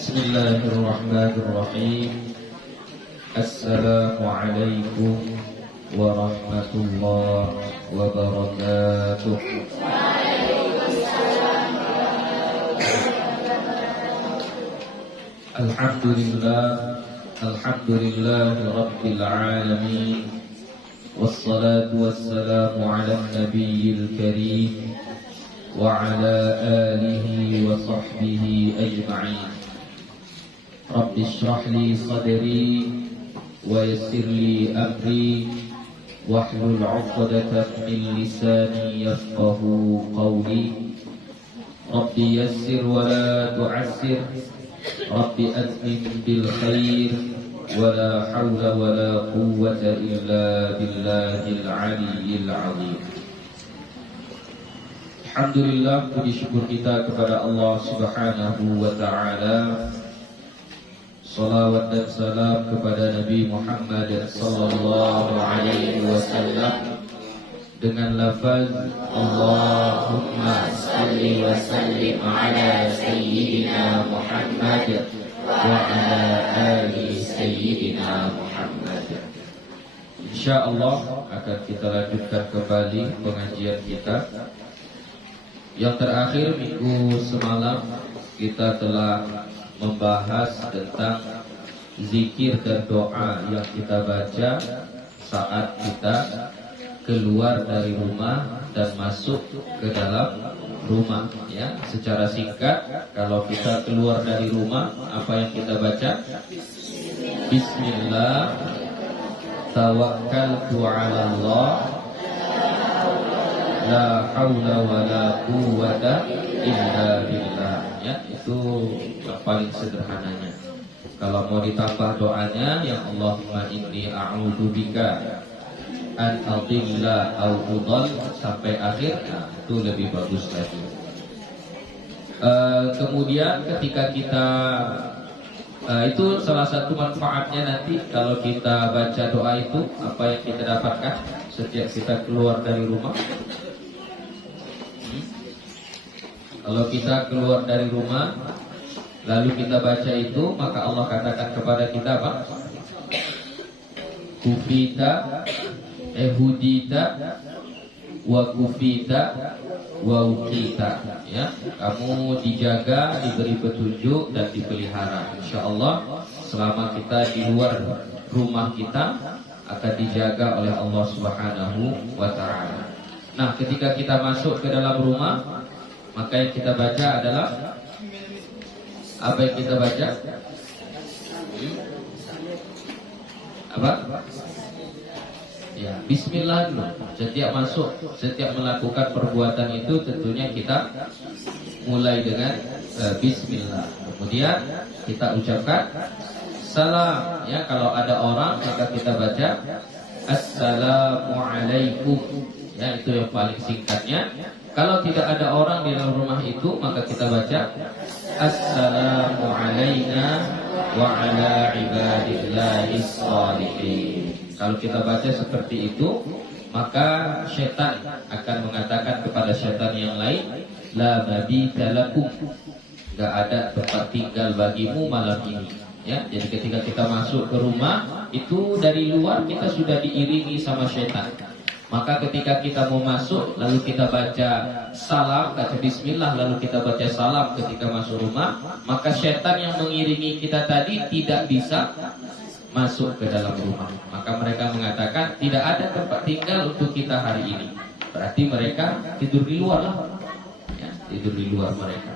Bismillahirrahmanirrahim. Assalamualaikum warahmatullahi wabarakatuh. Alhamdulillahi rabbil alamin. Wassalatu wassalamu ala nabiyil karim wa ala alihi wa sahbihi ajma'in. Rabbi shrah li sadri wa yassir li amri wahlul 'uqdatam min lisani yafqahu qawli. Rabbi yassir wa la tu'assir, Rabbi atmim bil khair, wa la hawla wa la quwwata illa billahil aliyyil 'azim. Alhamdulillah, puji syukur kita kepada Allah Subhanahu wa ta'ala. Salawat dan salam kepada Nabi Muhammad sallallahu alaihi wasallam dengan lafaz Allahumma salli wa sallim ala sayyidina Muhammad wa ala ali sayyidina Muhammad. Insyaallah akan kita lanjutkan kembali pengajian kita. Yang terakhir minggu semalam kita telah membahas tentang zikir dan doa yang kita baca saat kita keluar dari rumah dan masuk ke dalam rumah, ya. Secara singkat, kalau kita keluar dari rumah, apa yang kita baca? Bismillah, tawakkaltu 'ala Allah, la haula wa la quwwata illa billah. Ya, itu yang paling sederhananya. Kalau mau ditambah doanya, ya Allahumma inni a'udzubika an adilla au udhal sampai akhir, nah, itu lebih bagus lagi. Kemudian ketika kita itu salah satu manfaatnya nanti kalau kita baca doa itu, apa yang kita dapatkan setiap kita keluar dari rumah. Kalau kita keluar dari rumah lalu kita baca itu, maka Allah katakan kepada kita apa? Kufita hudita wa kufita wa ukita, ya. Kamu dijaga, diberi petunjuk dan dipelihara. Insyaallah selama kita di luar rumah kita akan dijaga oleh Allah Subhanahu wa ta'ala. Nah, ketika kita masuk ke dalam rumah, maka yang kita baca adalah apa yang kita baca? Apa? Ya, bismillah dulu. Setiap masuk, setiap melakukan perbuatan itu tentunya kita mulai dengan bismillah. Kemudian kita ucapkan salam, ya. Kalau ada orang maka kita baca assalamualaikum, ya, itu yang paling singkatnya. Kalau tidak ada orang di dalam rumah itu, maka kita baca assalamu alayna wa ala ibadillahis shalihin. Kalau kita baca seperti itu, maka syaitan akan mengatakan kepada syaitan yang lain, la mabita lakum, enggak ada tempat tinggal bagimu malam ini, ya. Jadi ketika kita masuk ke rumah itu, dari luar kita sudah diiringi sama syaitan. Maka ketika kita mau masuk, lalu kita baca salam, baca bismillah, lalu kita baca salam ketika masuk rumah, maka syaitan yang mengiringi kita tadi tidak bisa masuk ke dalam rumah. Maka mereka mengatakan tidak ada tempat tinggal untuk kita hari ini. Berarti mereka tidur di luar lah, ya, tidur di luar mereka.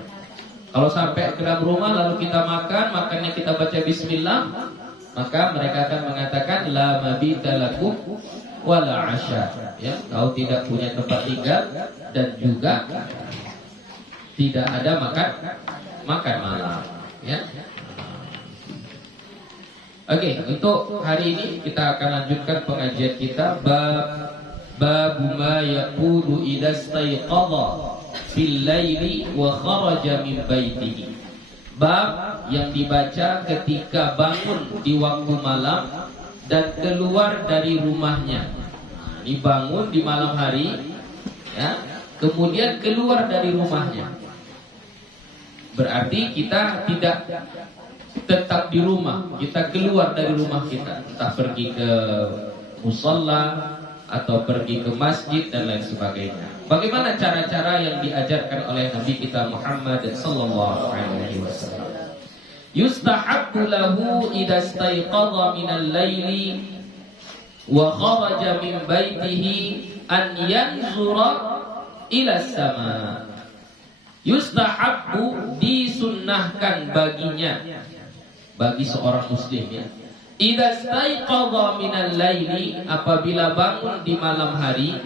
Kalau sampai ke dalam rumah lalu kita makan, makannya kita baca bismillah, maka mereka akan mengatakan la mabita lakum wala asya, ya. Kau tidak punya tempat tinggal dan juga tidak ada makan malam, ya. Oke, untuk hari ini kita akan lanjutkan pengajian kita bab ma yaqulu idza stayqadha fil laili wa kharaja min baitihi. Bab yang dibaca ketika bangun di waktu malam dan keluar dari rumahnya. Ini bangun di malam hari, ya, kemudian keluar dari rumahnya. Berarti kita tidak tetap di rumah, kita keluar dari rumah kita, entah pergi ke musalla atau pergi ke masjid dan lain sebagainya. Bagaimana cara-cara yang diajarkan oleh Nabi kita Muhammad sallallahu alaihi wasallam? Yustahabbu lahu idza istayqadha minal laili wa kharaja min baitihi an yanzura ila sama. Yustahabbu, disunnahkan baginya, bagi seorang muslim ya, idza staiqadha minal laili, apabila bangun di malam hari,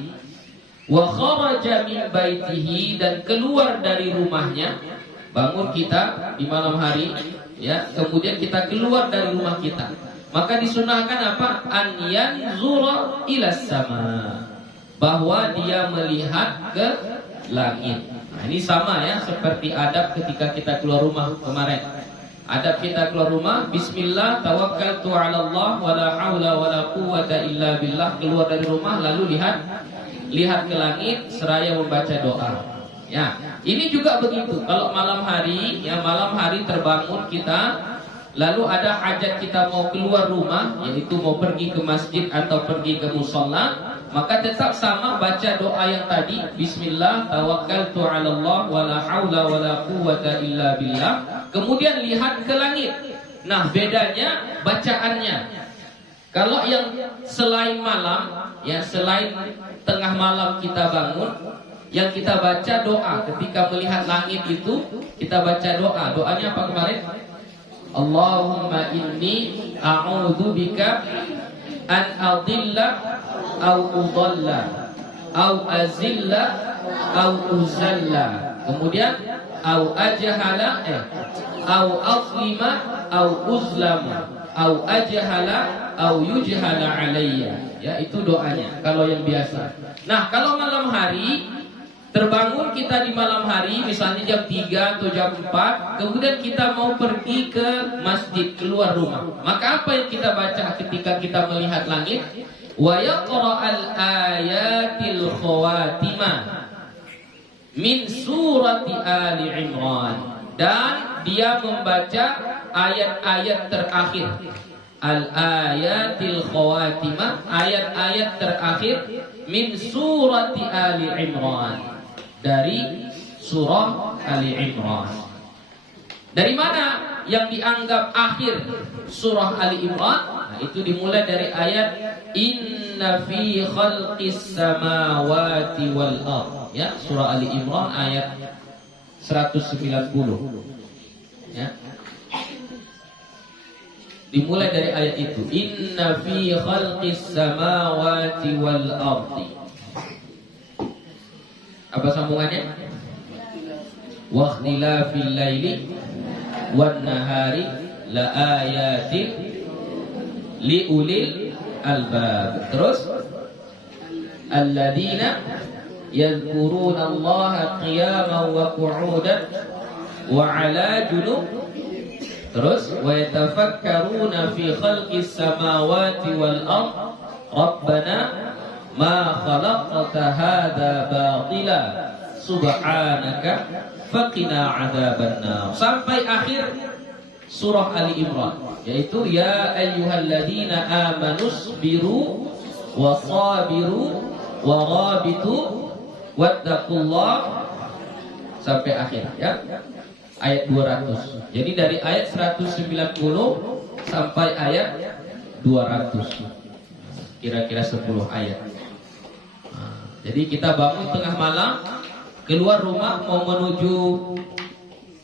wa kharaja min baitihi, dan keluar dari rumahnya. Bangun kita di malam hari ya, kemudian kita keluar dari rumah kita, maka disunahkan apa? An yanzura ila sama, bahwa dia melihat ke langit. Nah, ini sama ya seperti adab ketika kita keluar rumah kemarin. Adab kita keluar rumah, bismillah, tawakkaltu 'ala Allah, wala haula wala quwwata illa billah. Keluar dari rumah lalu lihat ke langit seraya membaca doa. Ya, ini juga begitu. Kalau malam hari, ya malam hari terbangun kita, lalu ada hajat kita mau keluar rumah, yaitu mau pergi ke masjid atau pergi ke musholla, maka tetap sama baca doa yang tadi, bismillah, tawakkaltu 'ala Allah, wala haula wala quwwata illa billah. Kemudian lihat ke langit. Nah, bedanya bacaannya. Kalau yang selain malam, ya selain tengah malam kita bangun, yang kita baca doa ketika melihat langit itu, kita baca doa. Doanya apa kemarin? Allahumma inni a'udzubika an adilla au udalla au azilla au uzalla. Kemudian au ajhala au azlima au uzlama au ajhala au yujhala alayya. Ya, itu doanya kalau yang biasa. Nah, kalau malam hari, terbangun kita di malam hari, misalnya jam 3 atau jam 4, kemudian kita mau pergi ke masjid, keluar rumah. Maka apa yang kita baca ketika kita melihat langit? Wa yaqra'al ayatil khawatimah min surati Ali Imran. Dan dia membaca ayat-ayat terakhir. Al-ayatil khawatimah, ayat-ayat terakhir min surati Ali Imran, dari surah Ali Imran. Dari mana yang dianggap akhir surah Ali Imran? Nah, itu dimulai dari ayat inna fi khalqis samawati wal ardh. Ya, surah Ali Imran ayat 190. Ya. Dimulai dari ayat itu, inna fi khalqis samawati wal ardi. Apa sambungannya? Wa ikhtilafil laili wan nahari la ayatin li ulil albab. Terus alladzina yadhkuruna Allaha qiyaman wa qu'udan wa 'ala junub. Terus wa yatafakkaruna fi khalqis samawati wal ard rabbana ma khalaqta hadza batila subhanaka faqina adzabannar, sampai akhir surah Ali Imran, yaitu ya ayyuhalladzina amanus biru wa sabiru wa rabitu wattaqullah, sampai akhir ya. Ayat 200. Jadi dari ayat 190 sampai ayat 200. Kira-kira 10 ayat. Nah, jadi kita bangun tengah malam, keluar rumah mau menuju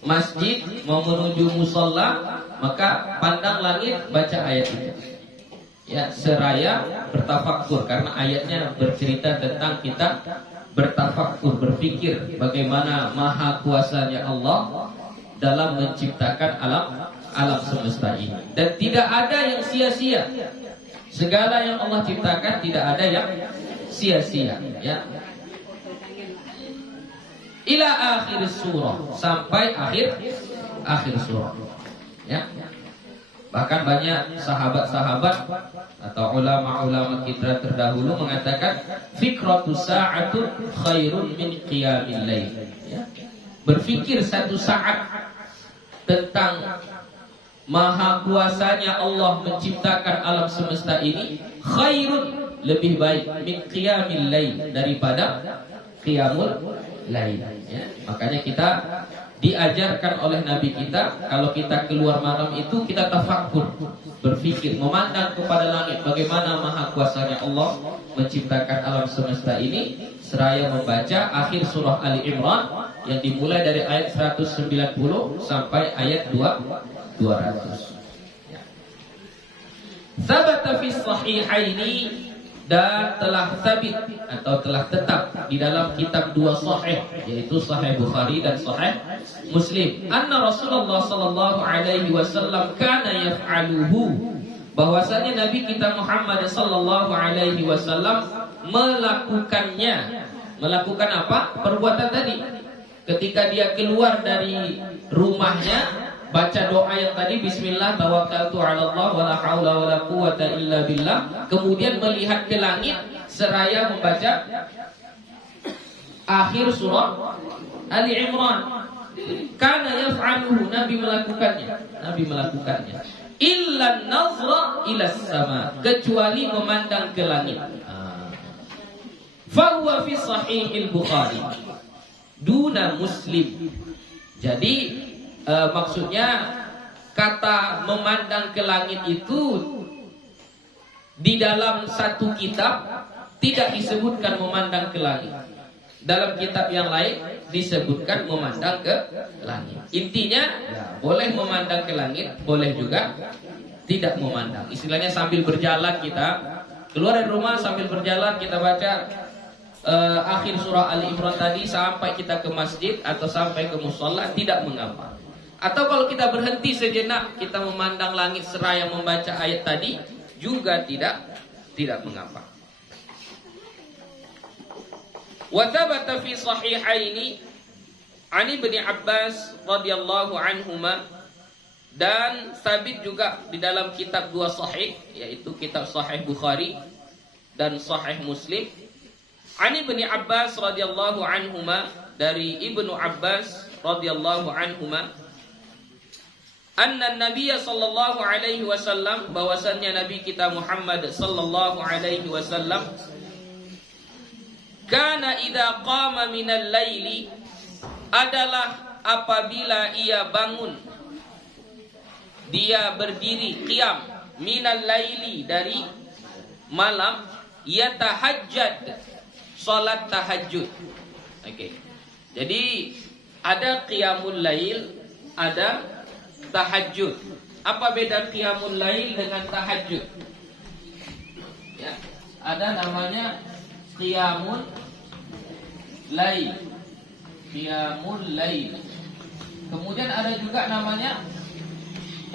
masjid, mau menuju musholla, maka pandang langit, baca ayat itu. Ya, seraya bertafakkur, karena ayatnya bercerita tentang kita bertafakkur, berpikir bagaimana maha kuasanya Allah dalam menciptakan alam semesta ini. Dan tidak ada yang sia-sia. Segala yang Allah ciptakan tidak ada yang sia-sia, ya. Ila akhir surah, sampai akhir surah. Ya. Bahkan banyak sahabat-sahabat atau ulama-ulama kita terdahulu mengatakan fikratu sa'atu khairun min qiyamil lail. Ya. Berpikir satu saat tentang maha kuasanya Allah menciptakan alam semesta ini, khairun, lebih baik, min qiyamil lail, daripada qiyamul lail, ya. Makanya kita diajarkan oleh Nabi kita, kalau kita keluar malam itu kita tafakkur, berpikir, memandang kepada langit, bagaimana maha kuasanya Allah menciptakan alam semesta ini, seraya membaca akhir surah Ali Imran yang dimulai dari ayat 190 sampai ayat 200. Sabata fi sahihaini, dan telah sabit atau telah tetap di dalam kitab dua sahih, yaitu Sahih Bukhari dan Sahih Muslim, anna Rasulullah sallallahu alaihi wasallam kana yaf'aluhu, bahwasanya Nabi kita Muhammad sallallahu alaihi wasallam melakukannya. Melakukan apa? Perbuatan tadi. Ketika dia keluar dari rumahnya, baca doa yang tadi, bismillah tawakkaltu 'ala Allah wala haula wala quwata illa billah, kemudian melihat ke langit seraya membaca akhir surah Ali Imran. Kana yaf'aluhu, Nabi melakukannya. Illa nazra ila sama, kecuali memandang ke langit. Fa huwa fi sahihil Bukhari duna Muslim. Jadi maksudnya kata memandang ke langit itu di dalam satu kitab tidak disebutkan memandang ke langit. Dalam kitab yang lain disebutkan memandang ke langit. Intinya boleh memandang ke langit, boleh juga tidak memandang. Istilahnya sambil berjalan kita keluar dari rumah, sambil berjalan kita baca akhir surah Ali Imran tadi sampai kita ke masjid atau sampai ke musholla, tidak mengapa. Atau kalau kita berhenti sejenak, kita memandang langit seraya membaca ayat tadi, juga tidak mengapa. Wa thabata fi sahihaini an Ibnu Abbas radhiyallahu anhuma, dan sabit juga di dalam kitab dua sahih, yaitu kitab Sahih Bukhari dan Sahih Muslim, an Ibnu Abbas radhiyallahu anhuma, dari Ibnu Abbas radhiyallahu anhuma, anna Nabiya sallallahu alaihi wasallam, bahwasannya Nabi kita Muhammad sallallahu alaihi wasallam, kana idza qama minal laili, adalah apabila ia bangun, dia berdiri qiyam, minal laili, dari malam, yatahajjad, salat tahajud. Oke. Jadi ada qiyamul lail, ada tahajud. Apa beda qiyamul lail dengan tahajud? Ya, ada namanya qiyamul lail. Qiyamul lail. Kemudian ada juga namanya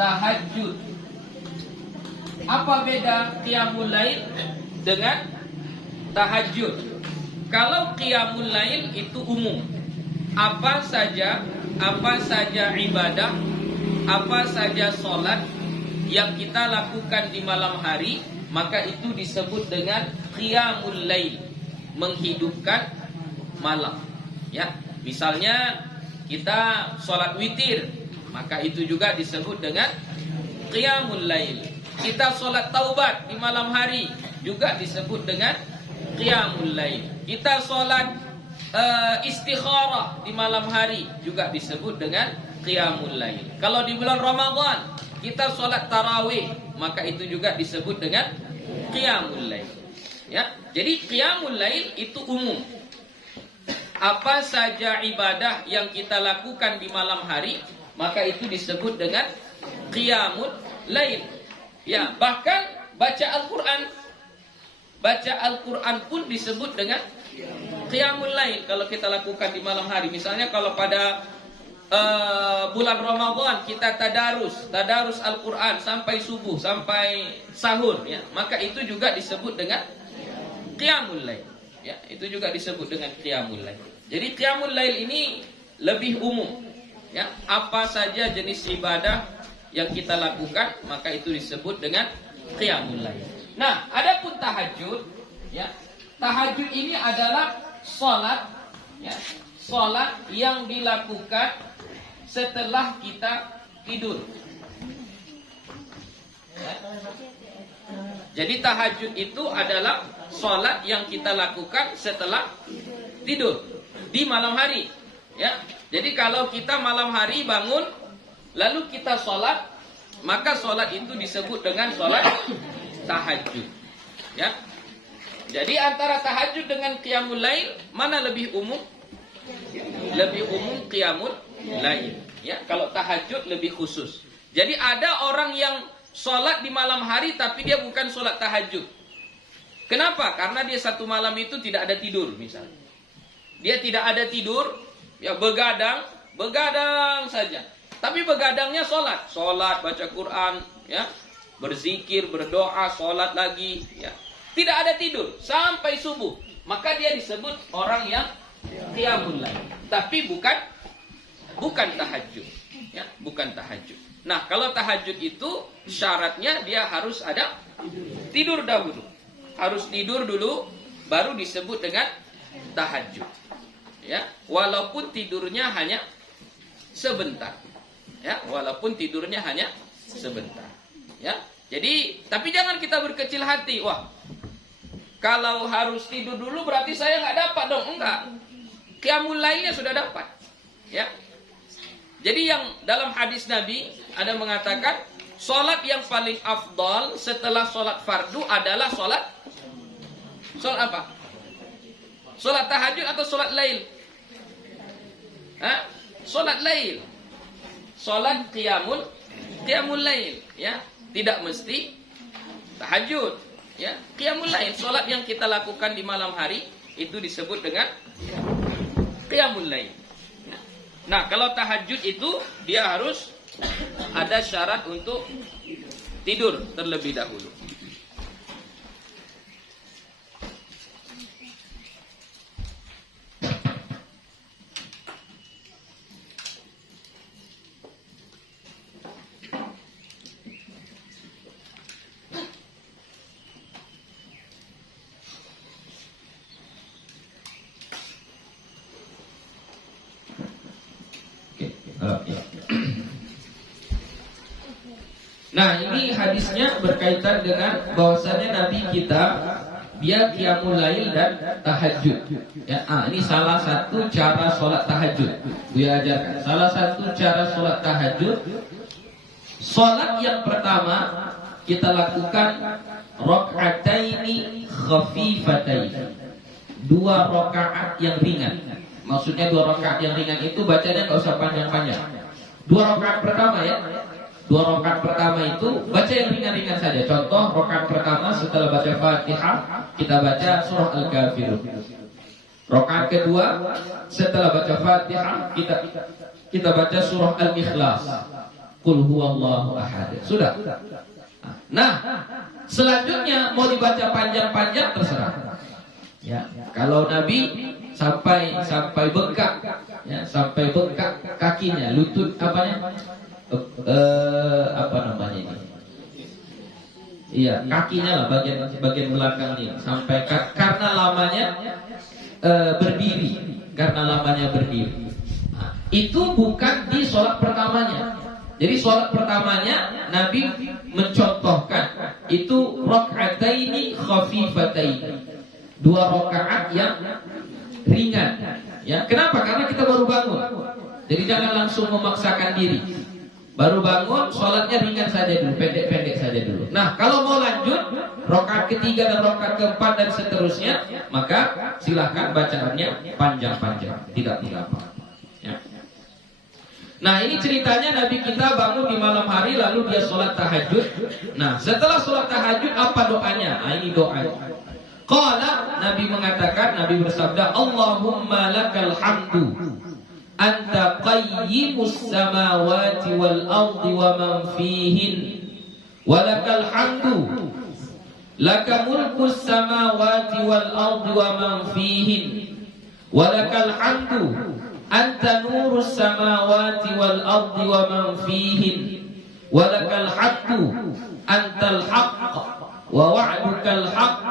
tahajud. Apa beda qiyamul lail dengan tahajud? Kalau qiyamul lail itu umum. Apa saja ibadah, apa saja sholat yang kita lakukan di malam hari, maka itu disebut dengan qiyamul lail, menghidupkan malam. Ya, misalnya kita sholat witir, maka itu juga disebut dengan qiyamul lail. Kita sholat taubat di malam hari, juga disebut dengan qiyamul lail. Kita sholat istikharah di malam hari, juga disebut dengan qiyamul lail. Kalau di bulan Ramadan kita sholat tarawih, maka itu juga disebut dengan qiyamul lail. Ya, jadi qiyamul lail itu umum. Apa saja ibadah yang kita lakukan di malam hari, maka itu disebut dengan qiyamul lail. Ya, bahkan baca Al-Quran pun disebut dengan qiyamul lail kalau kita lakukan di malam hari. Misalnya kalau pada bulan Ramadan kita tadarus Al-Quran sampai subuh, sampai sahur, ya, maka itu juga disebut dengan qiyamul lail. Ya, itu juga disebut dengan qiyamul lail. Jadi qiyamul lail ini lebih umum. Ya, apa saja jenis ibadah yang kita lakukan, maka itu disebut dengan qiyamul lail. Nah, adapun tahajud, ya, tahajud ini adalah salat, ya, salat yang dilakukan setelah kita tidur. Ya. Jadi tahajud itu adalah sholat yang kita lakukan setelah tidur di malam hari. Ya. Jadi kalau kita malam hari bangun lalu kita sholat, maka sholat itu disebut dengan sholat tahajud. Ya. Jadi antara tahajud dengan qiyamul lail mana lebih umum? Lebih umum qiyamul lail. Ya, kalau tahajud lebih khusus. Jadi ada orang yang sholat di malam hari tapi dia bukan sholat tahajud. Kenapa? Karena dia satu malam itu tidak ada tidur misalnya. Dia tidak ada tidur, ya begadang saja. Tapi begadangnya sholat, baca Quran, ya, berzikir, berdoa, sholat lagi, ya. Tidak ada tidur sampai subuh. Maka dia disebut orang yang qiyamul lail. Tapi bukan tahajud. Ya, bukan tahajud. Nah, kalau tahajud itu syaratnya dia harus ada tidur dahulu. Harus tidur dulu baru disebut dengan tahajud. Ya, walaupun tidurnya hanya sebentar. Ya, walaupun tidurnya hanya sebentar. Ya. Jadi, tapi jangan kita berkecil hati. Wah, kalau harus tidur dulu berarti saya nggak dapat dong. Enggak. Qiyamul lailnya sudah dapat. Ya. Jadi yang dalam hadis Nabi ada mengatakan sholat yang paling afdal setelah sholat fardu adalah sholat apa? Sholat tahajud atau sholat lail? Sholat lail. Sholat qiyamul lail. Ya. Tidak mesti tahajud. Ya, qiyamul lail, salat yang kita lakukan di malam hari itu disebut dengan qiyamul lail. Nah, kalau tahajud itu dia harus ada syarat untuk tidur terlebih dahulu. Nah, ini hadisnya berkaitan dengan bahwasanya Nabi kita dia qiyamul lail dan tahajud. Ya, ini salah satu cara sholat tahajud. Dia ajarkan. Salah satu cara sholat tahajud. Sholat yang pertama kita lakukan rakaataini khafifataini. 2 rakaat yang ringan. Maksudnya 2 rakaat yang ringan itu bacanya nggak usah panjang-panjang. 2 rakaat pertama ya. 2 rakaat pertama itu baca yang ringan-ringan saja. Contoh rakaat pertama setelah baca Fatihah kita baca surah Al-Kafirun. Rakaat kedua setelah baca Fatihah kita baca surah Al-Ikhlas. Qul huwallahu ahad. Sudah. Nah, selanjutnya mau dibaca panjang-panjang terserah. Ya, kalau Nabi sampai bengkak, ya, sampai bengkak kakinya, lutut apanya? Apa namanya ini? Iya, kakinya lah bagian belakang ini sampai karena lamanya berdiri, Nah, itu bukan di sholat pertamanya. Jadi sholat pertamanya Nabi mencontohkan itu rakaataini khafifataini, 2 rakaat yang ringan. Ya, kenapa? Karena kita baru bangun. Jadi jangan langsung memaksakan diri. Baru bangun, sholatnya ringan saja dulu, pendek-pendek saja dulu. Nah, kalau mau lanjut, rakaat ketiga dan rakaat keempat dan seterusnya, maka silahkan bacaannya panjang-panjang, tidak mengapa. Ya. Nah, ini ceritanya Nabi kita bangun di malam hari lalu dia sholat tahajud. Nah, setelah sholat tahajud apa doanya? Nah, ini doanya. Qala, Nabi mengatakan, Nabi bersabda, Allahumma lakal hamdu anta qayyimus samawati wal ardi wa man fihin walakal hamdu laka mulkus samawati wal ardi wa man fihin walakal hamdu anta nurus samawati wal ardi wa man fihin walakal hamdu antal haqq wa wa'dukal haqq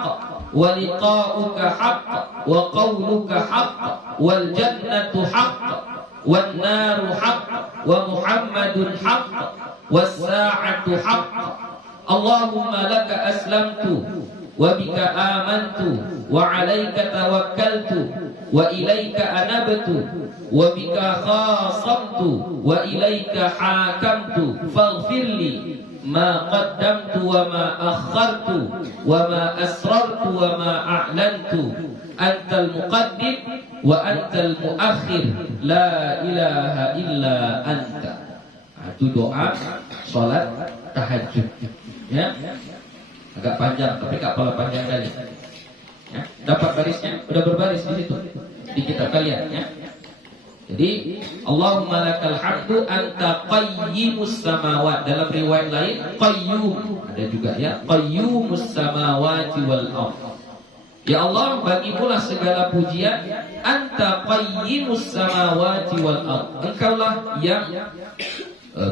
wa liqa'uka haqq wa qawluka haqq wal jannatu haqq wan naru haqq wa Muhammadun haqq was sa'atu haqq. Allahumma laka aslamtu wa bika amantu wa 'alaika tawakkaltu wa ilaika anabtu wa bika khasamtu wa ilaika hakamtu faghfirli ma qaddamtu wa ma akhartu wa ma asrartu wa ma a'lantu antal muqaddim wa antal muakhir la ilaha illa anta. Itu doa salat tahajud, ya. Agak panjang tapi enggak pula panjang kali. Ya, dapat barisnya, udah berbaris di situ di kitab kalian, ya. Jadi Allahumma lakal hamdu anta qayyimus samawat, dalam riwayat lain qayyum, ada juga ya, qayyumus samawati wal ardh. Ya Allah, bagimulah segala pujian, anta qayyimus samawati wal ardh. Engkaulah yang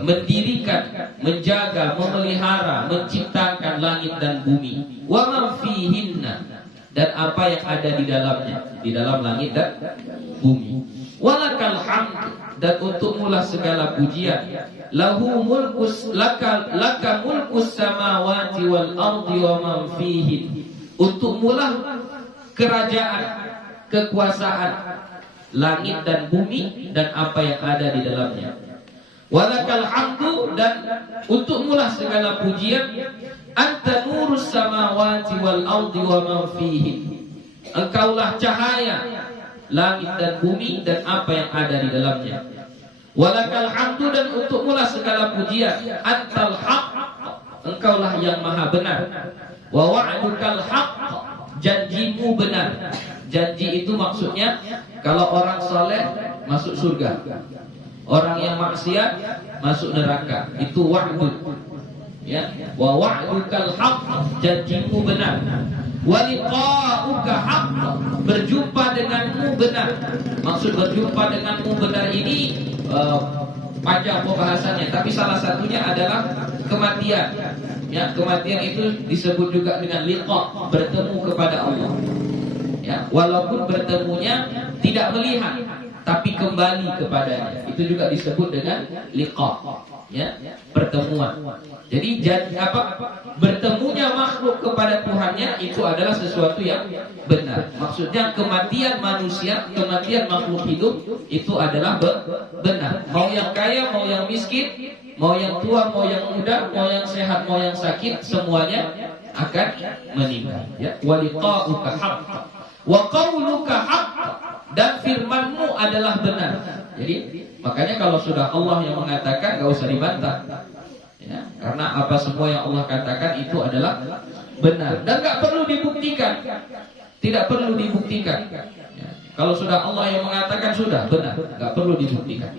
mendirikan, menjaga, memelihara, menciptakan langit dan bumi, wa ma fihinna, dan apa yang ada di dalamnya, di dalam langit dan bumi. Walakal hamd, dan untukmulah segala pujian. Lahu mulkus laka mulkus samawati wal ardi wa man fihin. Untukmulah kerajaan, kekuasaan langit dan bumi dan apa yang ada di dalamnya. Walakal hamdu, dan untukmulah segala pujian. Anta nurus samawati wal ardi wa man fihin. Engkaulah cahaya langit dan bumi dan apa yang ada di dalamnya. Walakal hamdu, dan untukmulah segala pujian. Antal haq, engkaulah yang maha benar. Wa wa'dukal haq, janjimu benar. Janji itu maksudnya kalau orang saleh masuk surga, orang yang maksiat masuk neraka. Itu wa'dud, ya. Wa wa'dukal haq, janjimu benar. Wa liqa'uka haqq, berjumpa denganmu benar. Maksud berjumpa denganmu benar ini panjang pembahasannya, tapi salah satunya adalah kematian. Ya, kematian itu disebut juga dengan liqa, bertemu kepada Allah. Ya, walaupun bertemunya tidak melihat, tapi kembali kepadanya, itu juga disebut dengan liqa, ya, pertemuan. Jadi bertemunya makhluk kepada Tuhannya itu adalah sesuatu yang benar. Maksudnya kematian manusia, kematian makhluk hidup itu adalah benar. Mau yang kaya, mau yang miskin, mau yang tua, mau yang muda, mau yang sehat, mau yang sakit, semuanya akan meninggal. Ya, wa liqa'uka haqq wa qawluka haqq, dan firmanmu adalah benar. Jadi makanya kalau sudah Allah yang mengatakan, gak usah dibantah, ya, karena apa semua yang Allah katakan itu adalah benar dan gak perlu dibuktikan, tidak perlu dibuktikan. Ya, kalau sudah Allah yang mengatakan sudah benar, gak perlu dibuktikan.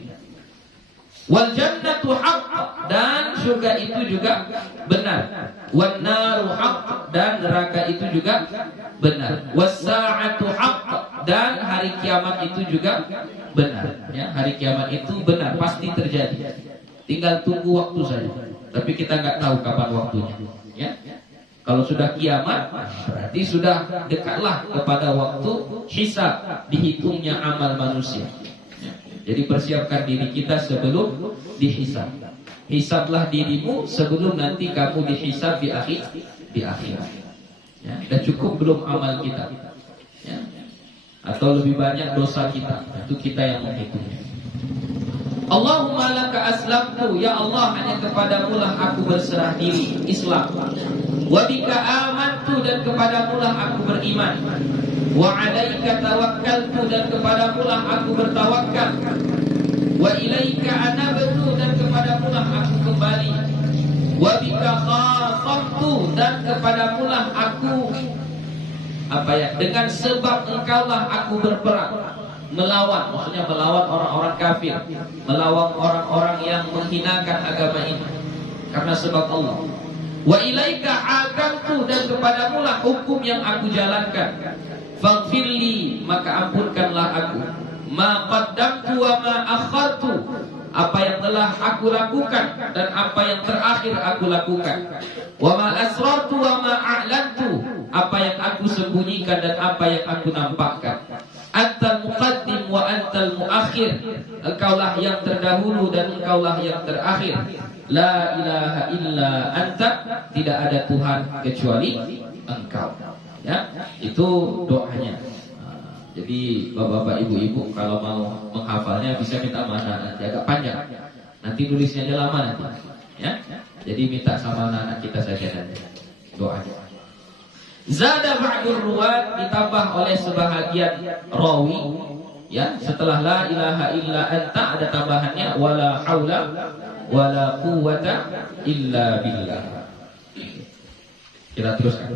Wal jannatu haqq, dan surga itu juga benar. Wan naru haqq, dan neraka itu juga benar. Was sa'atu haqq, dan hari kiamat itu juga benar. Ya, hari kiamat itu benar, pasti terjadi. Tinggal tunggu waktu saja. Tapi kita nggak tahu kapan waktunya. Ya, kalau sudah kiamat, berarti sudah dekatlah kepada waktu hisab, dihitungnya amal manusia. Jadi persiapkan diri kita sebelum dihisab. Hisablah dirimu sebelum nanti kamu dihisab di akhirat. Ya, dan cukup belum amal kita, ya, atau lebih banyak dosa kita, itu kita yang menghitungnya. Allahumma laka aslamtu, ya Allah, hanya kepadamu lah aku berserah diri, Islam. Wa bika amantu, dan kepadamu lah aku beriman. Wa 'alaika tawakkaltu, dan kepadamu lah aku bertawakal. Wa ilaika anabtu, dan kepadamu lah aku kembali. Wa bika khasamtu, dan kepadamu lah aku dengan sebab engkaulah aku berperang, melawan, maksudnya melawan orang-orang kafir, melawan orang-orang yang menghinakan agama ini karena sebab Allah. Wa ilaika hakamtu, dan kepadamu lah hukum yang aku jalankan. Faghfirli, maka ampunkanlah aku. Ma qaddamtu wa ma akhartu, apa yang telah aku lakukan dan apa yang terakhir aku lakukan. Wa ma asrartu wa ma a'lantu, apa yang aku sembunyikan dan apa yang aku nampakkan. Antal muqaddim wa antal antal muakhir, engkaulah yang terdahulu dan engkaulah yang terakhir. La ilaha illa anta, tidak ada Tuhan kecuali engkau. Ya, itu doanya. Jadi bapak-bapak, ibu-ibu kalau mau menghafalnya bisa minta mana nanti agak panjang. Nanti nulisnya aja lama nanti. Ya, jadi minta sama anak-anak kita saja nanti doanya. Zada ba'dur ruwat, ditambah oleh sebahagian rawi, ya, setelah la ilaha illa anta ada tambahannya wala haula wala quwwata illa billah. Kita teruskan.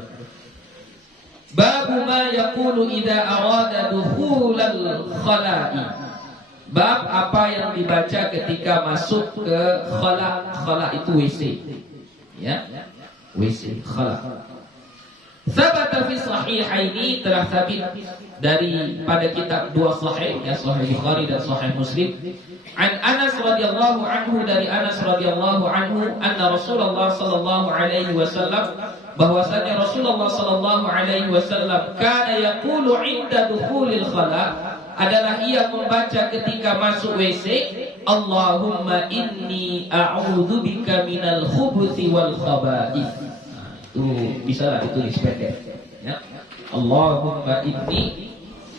Babu ma yaqulu idza arada dukhulal khala'i. Bab apa yang dibaca ketika masuk ke khala. Khala itu WC. Ya. WC, khala. Sabata fi sahihaini, telah sabit dari pada kitab dua sahih, ya, Sahih Bukhari dan Sahih Muslim. An Anas radhiyallahu anhu, dari Anas radhiyallahu anhu, anna Rasulullah sallallahu alaihi wasallam, bahwasanya Rasulullah sallallahu alaihi wasallam kana yaqulu 'inda dukhulil khala, adalah ia membaca ketika masuk WC, Allahumma inni a'udzubika minal khubuthi wal khaba'ith. Itu bisa lah ditulis pendek, ya. Allahumma inni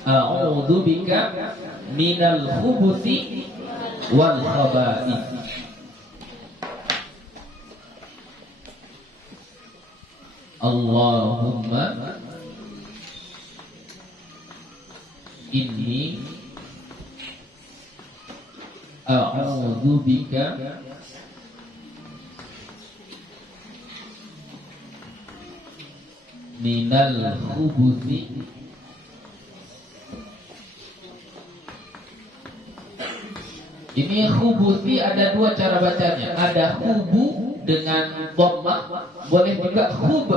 a'udzubika minal khubuthi wal khaba'ith. Allahumma inni a'udzubika minal khubuthi Ini khubuthi ada dua cara bacanya. Ada khubu dengan dhammah, boleh juga khub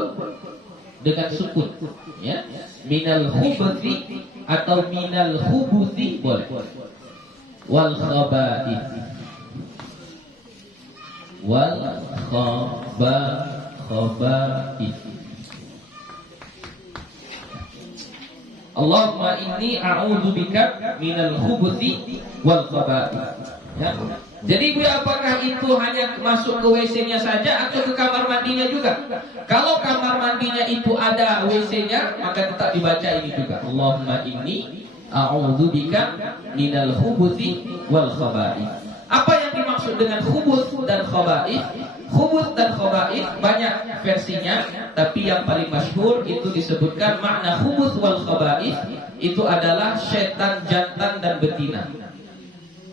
dengan sukun, ya. Minal khubuthi atau minal khubuthi boleh. Wal khaba'ith, wal khaba'ith. Allahumma inni a'udzubika minal khubuthi wal khaba'ith. Ya. Jadi Bu, apakah itu hanya masuk ke WC-nya saja atau ke kamar mandinya juga? Kalau kamar mandinya itu ada WC-nya, maka tetap dibaca ini juga. Allahumma inni a'udzubika minal khubuthi wal khaba'ith. Apa yang dimaksud dengan khubuth dan khaba'ith? Khubuth dan khaba'ith banyak versinya, tapi yang paling masyhur itu disebutkan makna khubuth wal khaba'ith itu adalah setan jantan dan betina.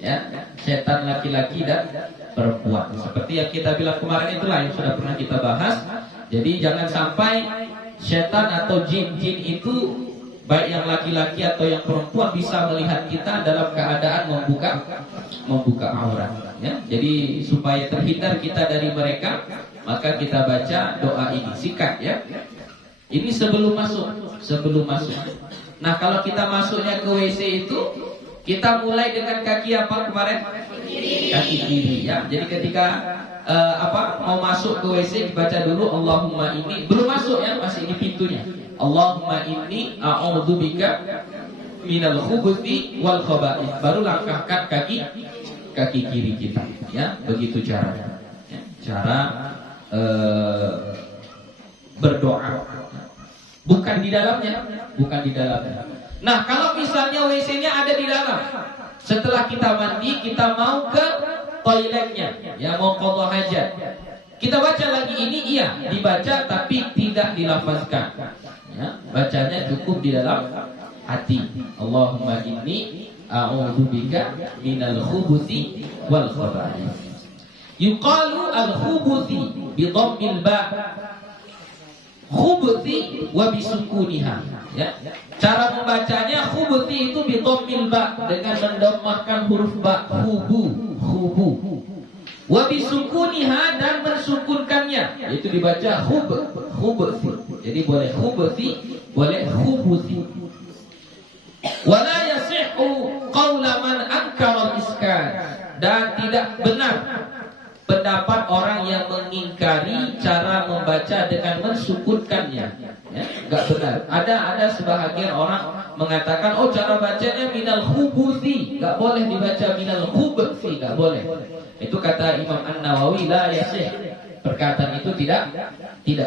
Ya, setan laki-laki dan perempuan. Seperti yang kita bilang kemarin, itulah yang sudah pernah kita bahas. Jadi jangan sampai setan atau jin-jin itu, baik yang laki-laki atau yang perempuan, bisa melihat kita dalam keadaan membuka aurat. Ya, jadi supaya terhindar kita dari mereka, maka kita baca doa ini. Sikat, ya. Ini sebelum masuk. Nah, kalau kita masuknya ke WC itu, kita mulai dengan kaki apa kemarin? Kaki kiri, ya. Jadi ketika mau masuk ke WC, dibaca dulu Allahumma inni, belum masuk, ya, masih ini pintunya. Allahumma inni a'udzubika minal khubuthi wal khaba'ith. Baru langkahkan kaki kiri kita, ya. Begitu caranya, ya. Cara berdoa. Bukan di dalamnya. Nah, kalau misalnya WC-nya ada di dalam, setelah kita mandi, kita mau ke toiletnya, ya, mau qadha hajat, kita baca lagi ini, iya, dibaca tapi tidak dilafazkan, ya. Bacanya cukup di dalam hati. Allahumma inni a'udzubika minal khubuthi wal khaba'ith. Yuqalu al-khubuthi bi dhammil ba', khubuthi wa bisukuniha, ya. Cara membacanya khubuthi itu bi dhammil ba, dengan mendommahkan huruf ba, khubu. Wa bisukuniha, dan mensukunkannya, yaitu dibaca khubuthi. Jadi boleh khubuthi, boleh khubuthi. Wala yasihhu qaula man ankara al-iskan, dan tidak benar pendapat orang yang mengingkari cara membaca dengan mensukunkannya. Ya, enggak benar. Ada sebahagian orang mengatakan, oh cara bacanya minal khubuthi, enggak boleh dibaca minal khubuthi, enggak boleh. Itu kata Imam An-Nawawi, la yasih. Perkataan itu tidak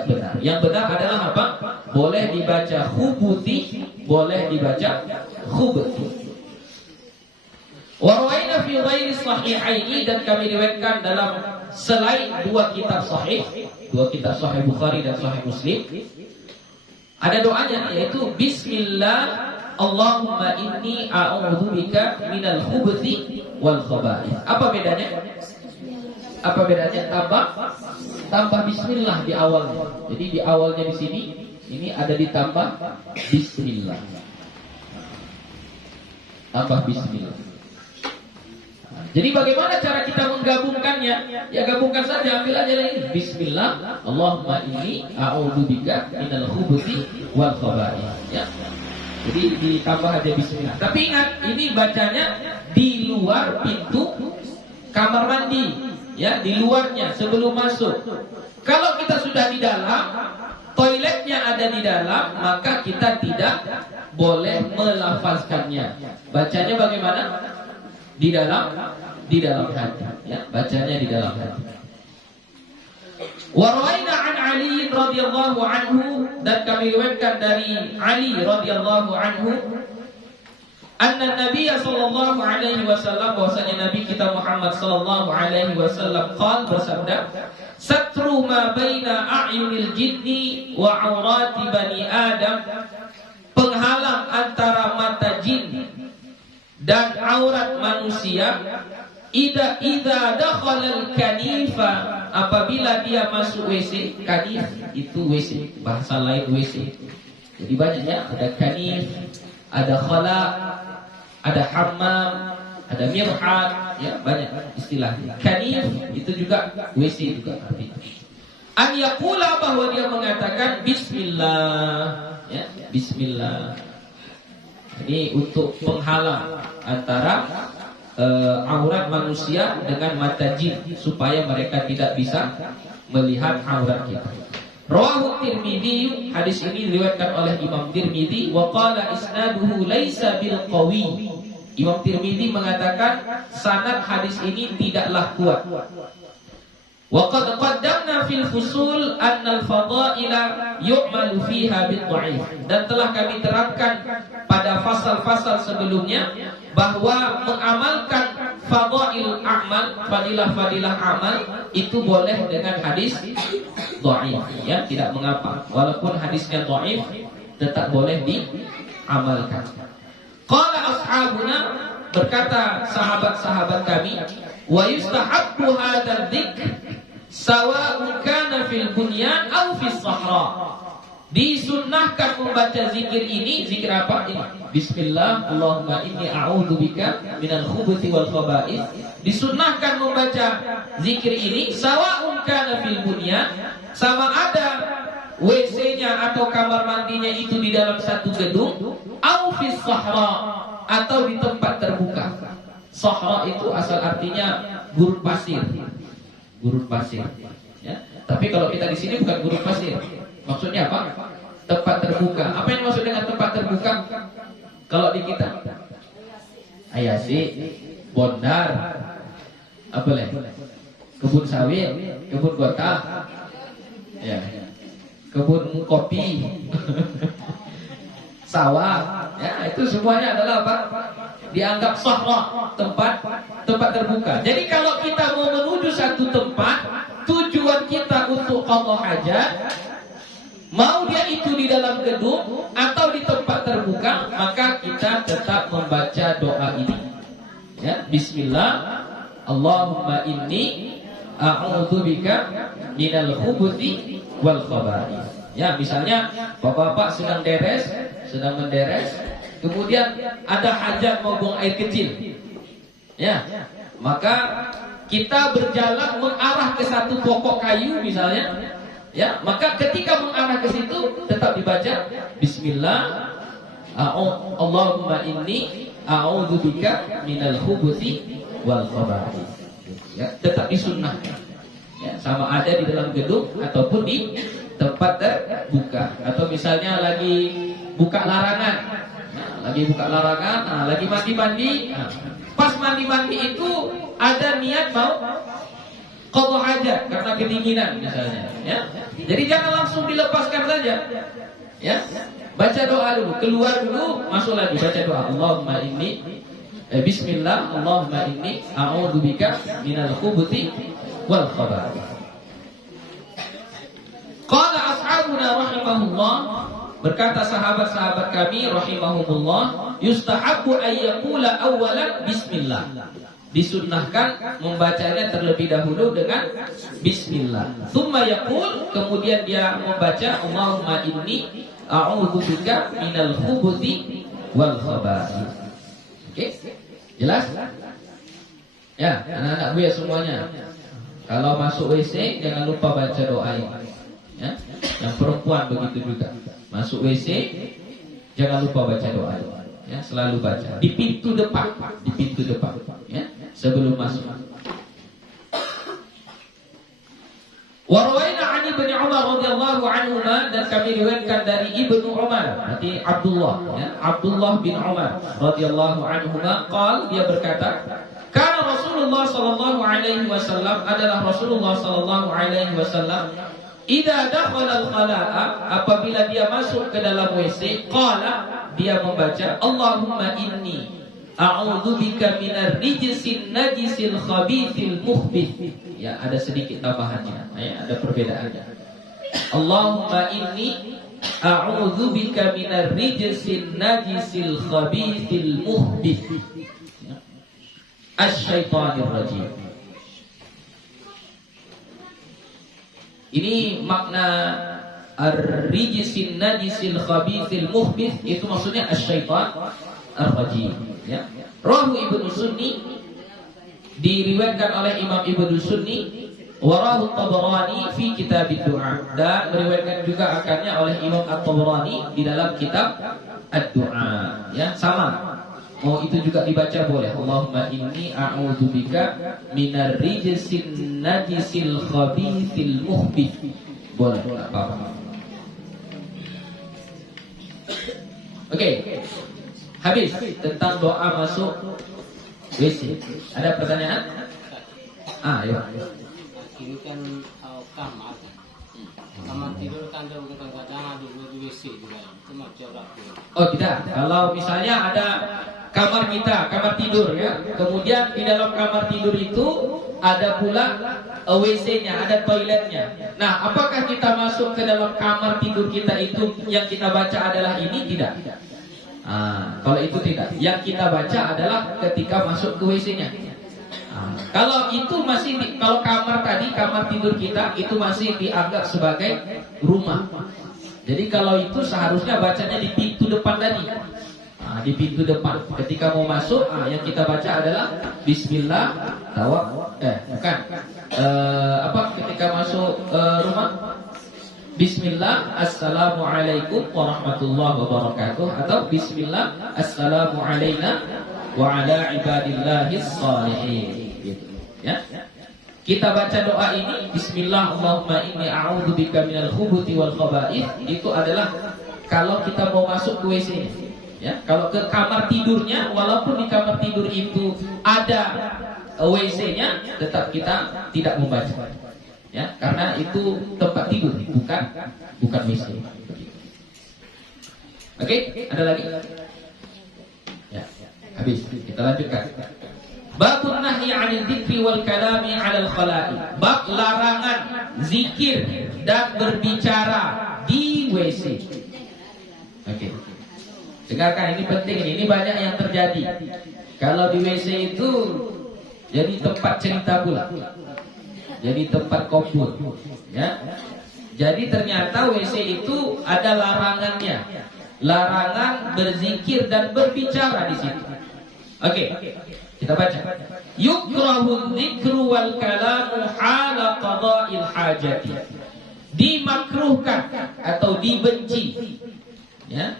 benar. Yang benar adalah apa? Boleh dibaca khubuthi, boleh dibaca khubuthi. Wa rawaina fi ghairi sahihaini, dan kami riwayatkan dalam selain dua kitab sahih Bukhari dan sahih Muslim, ada doanya, yaitu bismillah Allahumma inni a'udzubika minal khubuthi wal khaba'ith. Apa bedanya? Tambah bismillah di awalnya. Jadi di awalnya di sini ini ada ditambah bismillah. Tambah bismillah. Jadi bagaimana cara kita menggabungkannya? Ya gabungkan saja, ambil aja ini. Bismillah Allahumma inni a'udzubika minal khubuthi wal khaba'ith. Ya. Jadi ditambah aja bismillah. Tapi ingat, ini bacanya di luar pintu kamar mandi. Ya, di luarnya sebelum masuk. Kalau kita sudah di dalam, toiletnya ada di dalam, maka kita tidak boleh melafazkannya. Bacanya bagaimana? Di dalam hati. Ya, bacanya di dalam hati. Wa rawaina an Ali radhiyallahu anhu, dan kami riwayatkan dari Ali radhiyallahu anhu, anna Nabi sallallahu alaihi wasallam, bahwasanya Nabi kita Muhammad sallallahu alaihi wasallam bersabda, satru ma baina a'yunil jinni wa aurati bani Adam, penghalang antara mata jin dan aurat manusia, idza dakhala al-kanifa, apabila dia masuk WC. Kanif itu WC, bahasa lain WC. Jadi banyak ya, ada kanif, ada khala, ada hammam, ada mirhat, ya banyak istilahnya. Kanif itu juga WC juga artinya. An yaqula, bahwa dia mengatakan bismillah, ya, bismillah. Ini untuk penghalang antara aurat manusia dengan mata jin, supaya mereka tidak bisa melihat aurat kita. Rawahu Tirmidzi, hadis ini diriwayatkan oleh Imam Tirmidzi, wa qala isnaduhu laisa bil qawi. Imam Tirmidzi mengatakan sanad hadis ini tidaklah kuat. Wa qad qaddamna fil fusul anna al-fadaila yu'malu fiha bil dha'if, dan telah kami terangkan pada fasal-fasal sebelumnya bahwa mengamalkan fadail amal, fadilah-fadilah amal itu boleh dengan hadis dhaif, ya, tidak mengapa. Walaupun hadisnya dhaif tetap boleh diamalkan. Qala ashabuna, berkata sahabat-sahabat kami, wa yustahabbu hadzal dzikr sawa'un kana fil bunyan aw fis sahra. Disunnahkan membaca zikir ini. Zikir apa ini? Bismillah Allahumma inni a'udzubika minal khubuthi wal khaba'ith. Disunnahkan membaca zikir ini sawa'un kana fil bunyan, sama ada WC-nya atau kamar mandinya itu di dalam satu gedung, aw fis sahra, atau di tempat terbuka. Sahra itu asal artinya gurun pasir. Gurun pasir, ya. Tapi kalau kita di sini bukan gurun pasir. Maksudnya apa? Tempat terbuka. Apa yang maksud dengan tempat terbuka? Kalau di kita, ayasi, bondar, apa lagi? Kebun sawit, kebun kota, ya, kebun kopi, sawah, ya, itu semuanya adalah apa? Dianggap sahra, tempat terbuka. Jadi kalau kita mau menuju satu tempat, tujuan kita untuk qadha hajat, mau dia itu di dalam gedung atau di tempat terbuka, maka kita tetap membaca doa ini. Ya, bismillah Allahumma inni a'udzubika minal khubuthi wal khaba'ith. Ya, misalnya bapak-bapak sedang menderes, kemudian ada hajat mau buang air kecil. Ya, maka kita berjalan mengarah ke satu pokok kayu misalnya. Ya, maka ketika mengarah ke situ tetap dibaca bismillah Allahumma inni a'udzubika minal khubuthi wal khaba'ith. Ya, tetap disunnahkan. Ya, sama ada di dalam gedung ataupun di tempat terbuka. Atau misalnya lagi buka larangan, lagi mandi-mandi, pas mandi-mandi itu ada niat mau qadha hajat karena kedinginan misalnya, ya. Jadi jangan langsung dilepaskan saja, ya. Baca doa dulu, keluar dulu, masuk lagi baca doa. Allahumma inni bismillah, Allahumma inni a'udzubika minal khubuthi wal khaba'ith. Qala ashabuna rahimahullah, berkata sahabat-sahabat kami rahimahumullah, yustahabbu ayyaqula awwalan bismillah. Disunnahkan membacanya terlebih dahulu dengan bismillah. Tsumma yaqul, kemudian dia membaca Allahumma inni a'udzubika minal khubuthi wal khaba'ith. Oke? Jelas? Ya, anak-anak gue semuanya. Kalau masuk WC jangan lupa baca doa ini. Ya, yang perempuan begitu juga. Masuk WC jangan lupa baca doa. Ya, selalu baca di pintu depan, ya, sebelum masuk. Wa rawaina 'an Ibnu Umar radhiyallahu anhuma, dan kami riwayatkan dari Ibnu Umar, berarti Abdullah, ya, Abdullah bin Umar radhiyallahu anhuma, dia berkata, kana Rasulullah sallallahu alaihi wasallam, adalah Rasulullah sallallahu alaihi wasallam, idza dakhala al-khala'a, apabila dia masuk ke dalam WC, qala, dia membaca Allahumma inni a'udzubika minar rijsin najisil khabithil mukhbith. Ya, ada sedikit tambahannya, ya, ada perbedaannya. Allahumma inni a'udzubika minar rijsin najisil khabithil mukhbith, asy-syaithanir rajim. Ini makna ar-rijsin najisil khabithil mukhbith, itu maksudnya asy-syaitan ar-rajim, ya. Rahu Ibnu Sunni, diriwayatkan oleh Imam Ibnu Sunni, warahu Tabarani fi kitab ad-du'a, dan meriwayatkan juga akannya oleh Imam At-Tabarani di dalam kitab ad-du'a, ya, sama. Mau itu juga dibaca boleh. Allahumma inni a'udzubika minar rijsin najisil khabithil mukhbith. Boleh, apa-apa. Oke. Habis tentang doa masuk WC. Ada pertanyaan? Ayo. Ini kan kamar tidur kan kadang-kadang ada WC juga. Cuma jarak. Oh tidak. Kalau misalnya ada kamar kita, kamar tidur, ya. Kemudian di dalam kamar tidur itu ada pula WC-nya, ada toiletnya. Nah, apakah kita masuk ke dalam kamar tidur kita itu yang kita baca adalah ini? Tidak. Kalau itu tidak. Yang kita baca adalah ketika masuk ke WC-nya. Kalau itu masih kalau kamar tadi, kamar tidur kita itu masih dianggap sebagai rumah. Jadi kalau itu seharusnya bacanya di pintu depan tadi. Di pintu depan. Ketika mau masuk, yang kita baca adalah Bismillah. Ketika masuk rumah, Bismillah, Assalamualaikum warahmatullahi wabarakatuh, atau Bismillah, Assalamu alayna wa ala ibadillahis shalihin, gitu, ya. Kita baca doa ini, Bismillah, Allahumma inni a'udzubika minal khubuthi wal khaba'ith, itu adalah kalau kita mau masuk ke WC, ya. Kalau ke kamar tidurnya, walaupun di kamar tidur itu ada WC-nya, tetap kita tidak membaca. Ya, karena itu tempat tidur, bukan WC. Oke, ada lagi? Ya, habis. Kita lanjutkan. Babun nahyi 'anil dzikri wal kalami 'alal khala'i. Bab larangan zikir dan berbicara di WC. Oke. Dengarkan, ini penting ini banyak yang terjadi. Kalau di WC itu jadi tempat cerita pula. Jadi tempat kompor, ya. Jadi ternyata WC itu ada larangannya. Larangan berzikir dan berbicara di situ. Oke, kita baca. Yukrahu dzikru wal kalamu hala qada'il hajati. Dimakruhkan atau dibenci, ya,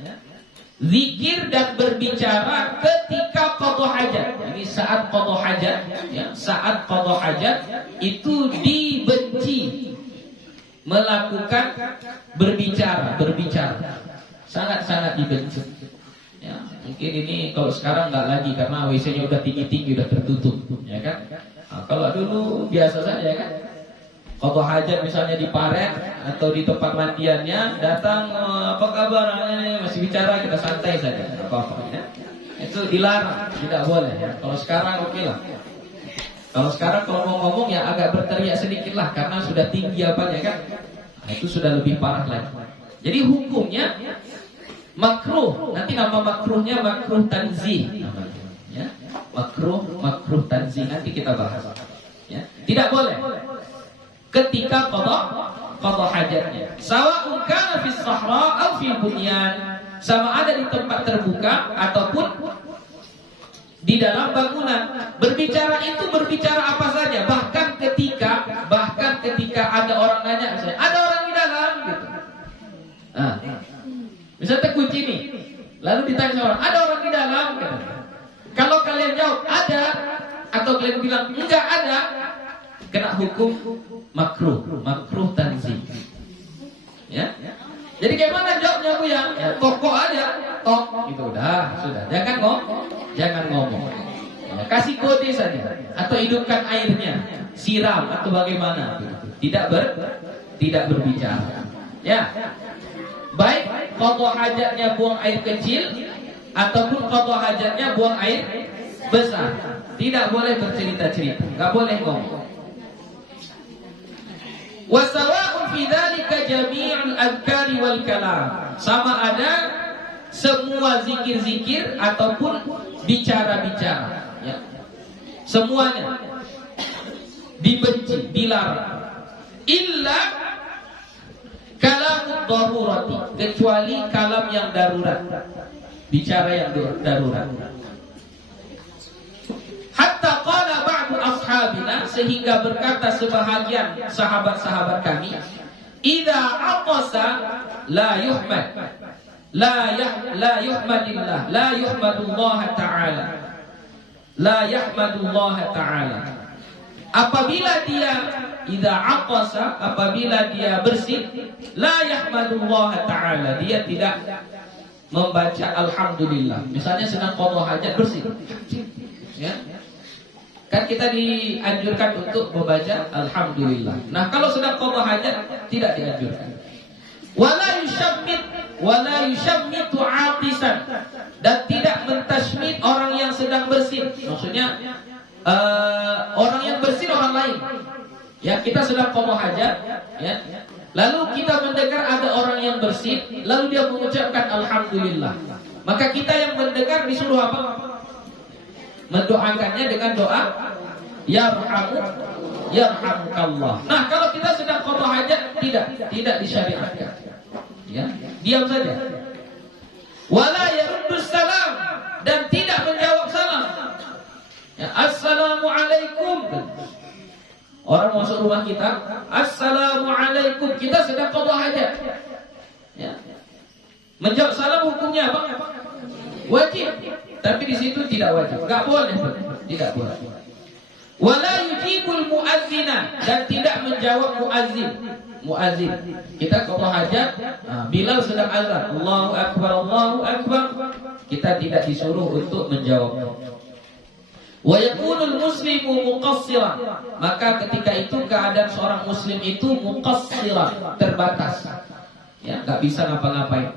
zikir dan berbicara ketika qadha hajat. Ini saat qadha hajat, ya, saat qadha hajat itu dibenci. melakukan berbicara sangat-sangat dibenci. Ya, mungkin ini kalau sekarang nggak lagi karena WC-nya udah tinggi-tinggi, udah tertutup, ya kan? Nah, kalau dulu biasa saja kan. Kalau hajat misalnya di paret atau di tempat mandiannya, datang apa kabar, masih bicara, kita santai saja, apa-apa ya. Itu dilarang, tidak boleh ya. Kalau sekarang oke lah. Kalau sekarang kalau mau ngomong ya agak berteriak sedikit lah karena sudah tinggi apanya kan. Nah, itu sudah lebih parah lagi. Jadi hukumnya makruh. Nanti nama makruhnya makruh tanzih namanya. Ya. Makruh tanzih nanti kita bahas. Ya. Tidak boleh ketika qada hajatnya. Sawa'un kana fis sahra aw fil bunyan. Sama ada di tempat terbuka ataupun di dalam bangunan. Berbicara itu berbicara apa saja, bahkan ketika ada orang nanya misalnya, ada orang di dalam gitu. Nah, misalnya kunci nih, lalu ditanya orang, ada orang di dalam gitu. Kalau kalian jawab ada atau kalian bilang enggak ada, kena hukum makruh tanzih. Ya. Jadi gimana jawabnya Bu ya? Ya toko aja, tok gitu udah, sudah. Jangan ngomong. Ya, kasih kode saja atau hidupkan airnya, siram atau bagaimana gitu. Tidak berbicara. Ya. Baik qada hajatnya buang air kecil ataupun qada hajatnya buang air besar. Tidak boleh bercerita-cerita, enggak boleh ngomong. Wasawa'un fi dzalika jami'ul adhkari wal kalam. Sama ada semua zikir-zikir ataupun bicara-bicara, ya. Semuanya dibenci, dilarang. Illa kalamud darurati, kecuali kalam yang darurat. Bicara yang darurat. Hatta qala ba'du ashabina, sehingga berkata sebahagian sahabat-sahabat kami, idza aqasa la yuhmad la yuhmadillah la yuhmadullah ta'ala la yahmadullah ta'ala. Apabila dia idza aqasa, apabila dia bersih, la yahmadullah ta'ala, dia tidak membaca alhamdulillah. Misalnya sedang qada hajat bersih, ya. Kan kita dianjurkan untuk membaca alhamdulillah. Nah, kalau sedang qada hajat tidak dianjurkan. Wala yushammitu 'atisan, dan tidak mentashmit orang yang sedang bersin. Maksudnya orang yang bersin orang lain. Ya, kita sedang qada hajat, ya. Lalu kita mendengar ada orang yang bersin, lalu dia mengucapkan alhamdulillah. Maka kita yang mendengar disuruh apa? Mendoakannya dengan doa yarhamukallah. Nah, kalau kita sedang qada hajat tidak disyariatkan. Ya, diam saja. Wala yaruddus salam, dan tidak menjawab salam. Ya, assalamualaikum. Orang masuk rumah kita, assalamualaikum, kita sedang qada hajat. Ya. Menjawab salam hukumnya apa? Wajib. Tapi di situ tidak wajib, enggak boleh, tidak boleh. Wala yujibul muazzina, dan tidak menjawab muazzin. Kita qada hajat, Bilal sedang azan, Allahu akbar, kita tidak disuruh untuk menjawab. Wa yakunul muslimu muqassiran, maka ketika itu keadaan seorang muslim itu muqassiran, terbatas. Ya, enggak bisa ngapa-ngapain,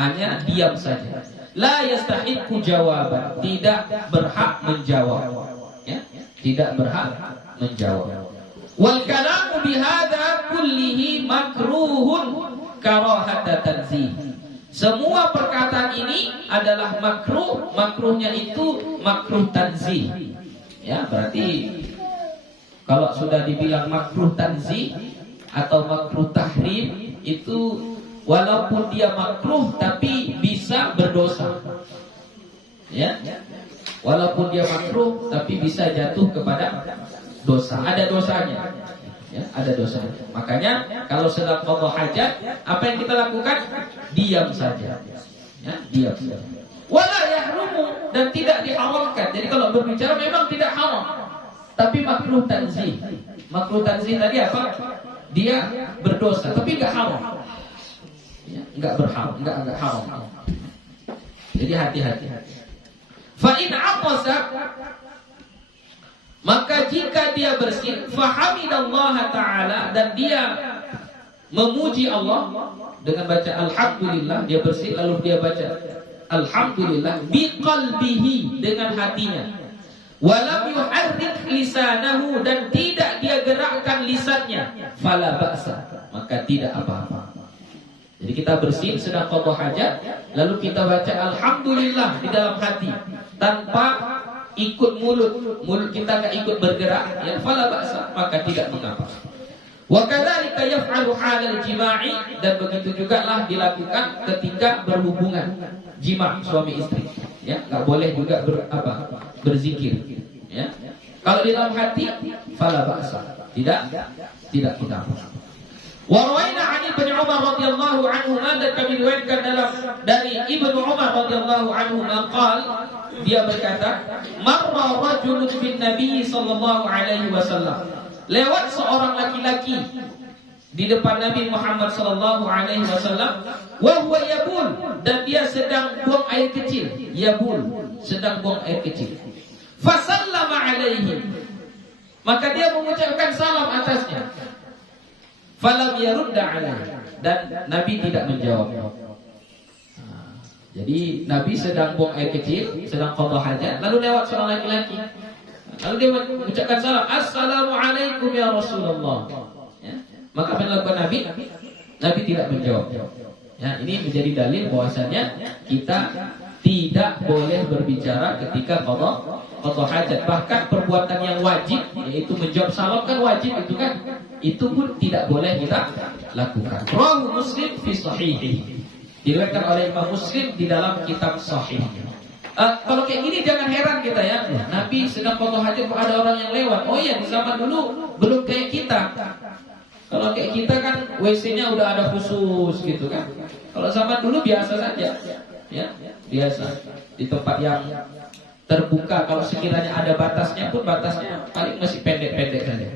hanya diam saja. La yastahiqu jawaban, tidak berhak menjawab. Ya, tidak berhak menjawab. Wal kalamu bihadza kullihi makruhun karahata tanzih. Semua perkataan ini adalah makruh, makruhnya itu makruh tanzih. Ya, berarti kalau sudah dibilang makruh tanzih atau makruh tahrim, itu walaupun dia makruh tapi bisa berdosa. Ya. Walaupun dia makruh tapi bisa jatuh kepada dosa. Ada dosanya. Ya, ada dosanya. Makanya kalau sedang qada hajat, apa yang kita lakukan? Diam saja. Ya, diam saja. Wala yahrumu, dan tidak diharamkan. Jadi kalau berbicara memang tidak haram, tapi makruh tanzih. Makruh tanzih tadi apa? dia berdosa, tapi enggak haram. Ya, enggak berharam, enggak haram. Jadi hati-hati. Fa in aqasa, maka jika dia bersin, fahamidallaha ta'ala, dan dia memuji Allah dengan baca alhamdulillah, dia bersin lalu dia baca alhamdulillah biqalbihi, dengan hatinya, walam yuharrik lisanahu, dan tidak dia gerakkan lisannya, fala ba'sa, maka tidak apa-apa. Jadi kita bersin sedang qada hajat, lalu kita baca alhamdulillah di dalam hati tanpa ikut mulut kita enggak ikut bergerak, ya fala ba'sa, maka tidak mengapa. Wa kadzalika yaf'alu halal jima'i, dan begitu juga lah dilakukan ketika berhubungan jima' suami istri, ya enggak boleh juga berzikir, ya. Kalau di dalam hati fala ba'sa, tidak mengapa. Wa rawaina 'an Ibnu Umar radhiyallahu anhu, dan kami riwayatkan dari Ibnu Umar radhiyallahu anhu qala, dia berkata, marra rajulun bin Nabi sallallahu alaihi wasallam, lewat seorang laki-laki di depan Nabi Muhammad sallallahu alaihi wasallam, wa huwa yabul, dan dia sedang buang air kecil, yabul, sedang buang air kecil. Fa sallama alaihi, maka dia mengucapkan salam atasnya. Falam yarudda alaihi, dan Nabi tidak menjawab. Jadi Nabi sedang buang air kecil, sedang qada hajat, lalu lewat seorang laki-laki. Lalu dia mengucapkan salam, assalamualaikum ya Rasulullah. Ya. Maka apa yang dilakukan Nabi? Nabi tidak menjawab. Ya, ini menjadi dalil bahwasanya kita tidak boleh berbicara ketika qada hajat. Bahkan perbuatan yang wajib, yaitu menjawab salam kan wajib itu kan, itu pun tidak boleh kita lakukan. Rawahu Muslim fi sahihi, diriwayatkan oleh Imam Muslim di dalam kitab sahihnya. Kalau kayak gini jangan heran kita ya. Nabi sedang qada hajat, ada orang yang lewat. Oh iya, di zaman dulu belum kayak kita. Kalau kayak kita kan WC-nya udah ada khusus gitu kan. Kalau zaman dulu biasa saja, ya biasa di tempat yang terbuka. Kalau sekiranya ada batasnya pun batasnya paling masih pendek-pendek saja.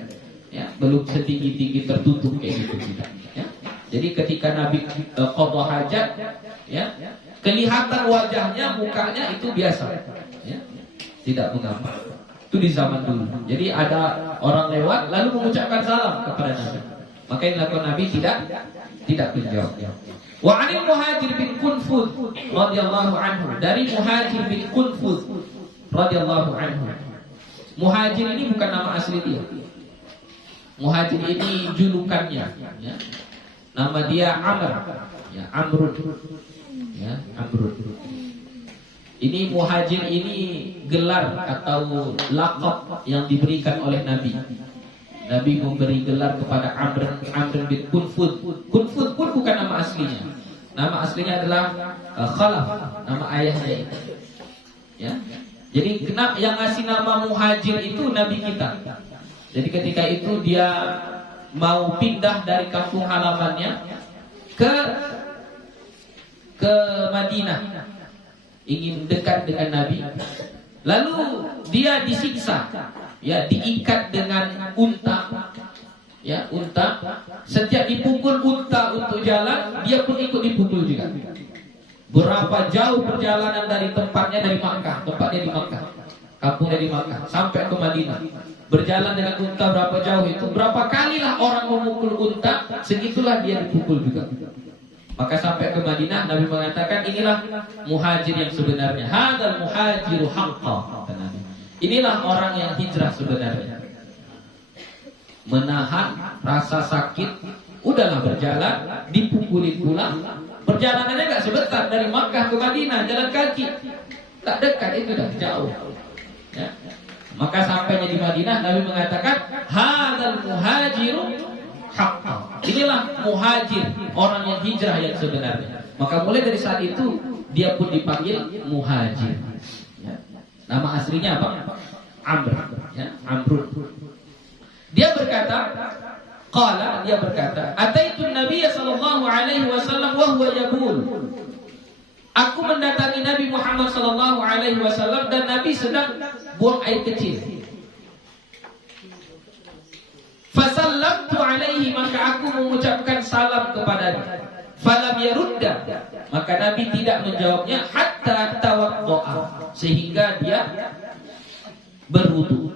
Ya, belum setinggi-tinggi tertutup kayak gitu kita. Ya. Jadi ketika Nabi qada hajat, ya, kelihatan wajahnya, mukanya itu biasa, ya, tidak mengapa. Itu di zaman dulu. Jadi ada orang lewat lalu mengucapkan salam kepada Nabi. Maka yang dilakukan Nabi tidak menjawab. Wa 'anil Muhajir bin Kunfud radhiyallahu anhu, dari Muhajir bin Kunfud radhiyallahu anhu. Muhajir ini bukan nama asli dia. Muhajir ini julukannya, ya. Nama dia Amr, ya, Amrun. Ya, Amrun. Ini Muhajir ini gelar atau laqab yang diberikan oleh Nabi. Nabi memberi gelar kepada Amr bin Kunfud. Kunfud pun bukan nama aslinya. Nama aslinya adalah Khalaf, nama ayahnya. Ya. Jadi kenapa yang ngasih nama Muhajir itu Nabi kita. Jadi ketika itu dia mau pindah dari kampung halamannya ke Madinah, ingin dekat dengan Nabi. Lalu dia disiksa, ya, diikat dengan unta, ya, unta. Setiap dipukul unta untuk jalan, dia pun ikut dipukul juga. Berapa jauh perjalanan dari tempatnya, dari Makkah, tempatnya di Makkah, kampungnya di Makkah, sampai ke Madinah. Berjalan dengan unta berapa jauh itu, berapa kalilah orang memukul unta, segitulah dia dipukul juga. Maka sampai ke Madinah, Nabi mengatakan, inilah Muhajir yang sebenarnya. Hadzal muhajiru haqqan, kata Nabi. Inilah orang yang hijrah sebenarnya. Menahan rasa sakit, udahlah berjalan, dipukulin pula. Perjalanannya enggak sebentar, dari Makkah ke Madinah, jalan kaki. Tak dekat, itu dah jauh. Ya. Maka sampainya di Madinah, Nabi mengatakan, hadzal muhajiru haqqan. Inilah muhajir, orang yang hijrah yang sebenarnya. Maka mulai dari saat itu dia pun dipanggil Muhajir. Ya. Nama aslinya apa? Amr, ya, Amrun. Dia berkata, Ataitun Nabiy sallallahu alaihi wasallam wa huwa yabul. Aku mendatangi Nabi Muhammad sallallahu alaihi wasallam dan Nabi sedang buang air kecil. Fasallamtu alaihi, maka aku mengucapkan salam kepadanya. Falam yarudda, maka Nabi tidak menjawabnya hatta tawaddoa, sehingga dia berwudu.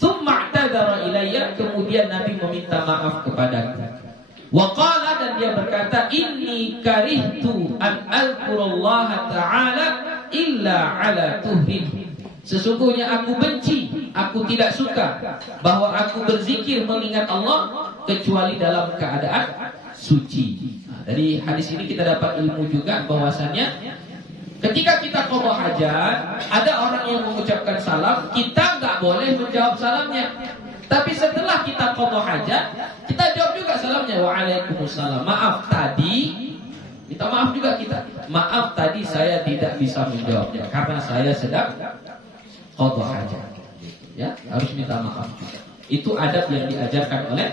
Tsumma i'tadzara ilayya, kemudian Nabi meminta maaf kepadaku. Wa qala, dan dia berkata, inni karihtu an alqurullaha ta'ala illa ala tuhrin. Sesungguhnya aku benci, aku tidak suka bahwa aku berzikir mengingat Allah kecuali dalam keadaan suci. Nah, dari hadis ini kita dapat ilmu juga bahwasannya ketika kita qada hajat, ada orang yang mengucapkan salam, kita nggak boleh menjawab salamnya. Tapi setelah kita qada hajat, kita jawab juga salamnya. Waalaikumsalam. Maaf tadi, minta maaf juga kita. Maaf tadi saya tidak bisa menjawabnya karena saya sedang qada hajat. Ya, harus minta maaf juga. Itu adab yang diajarkan oleh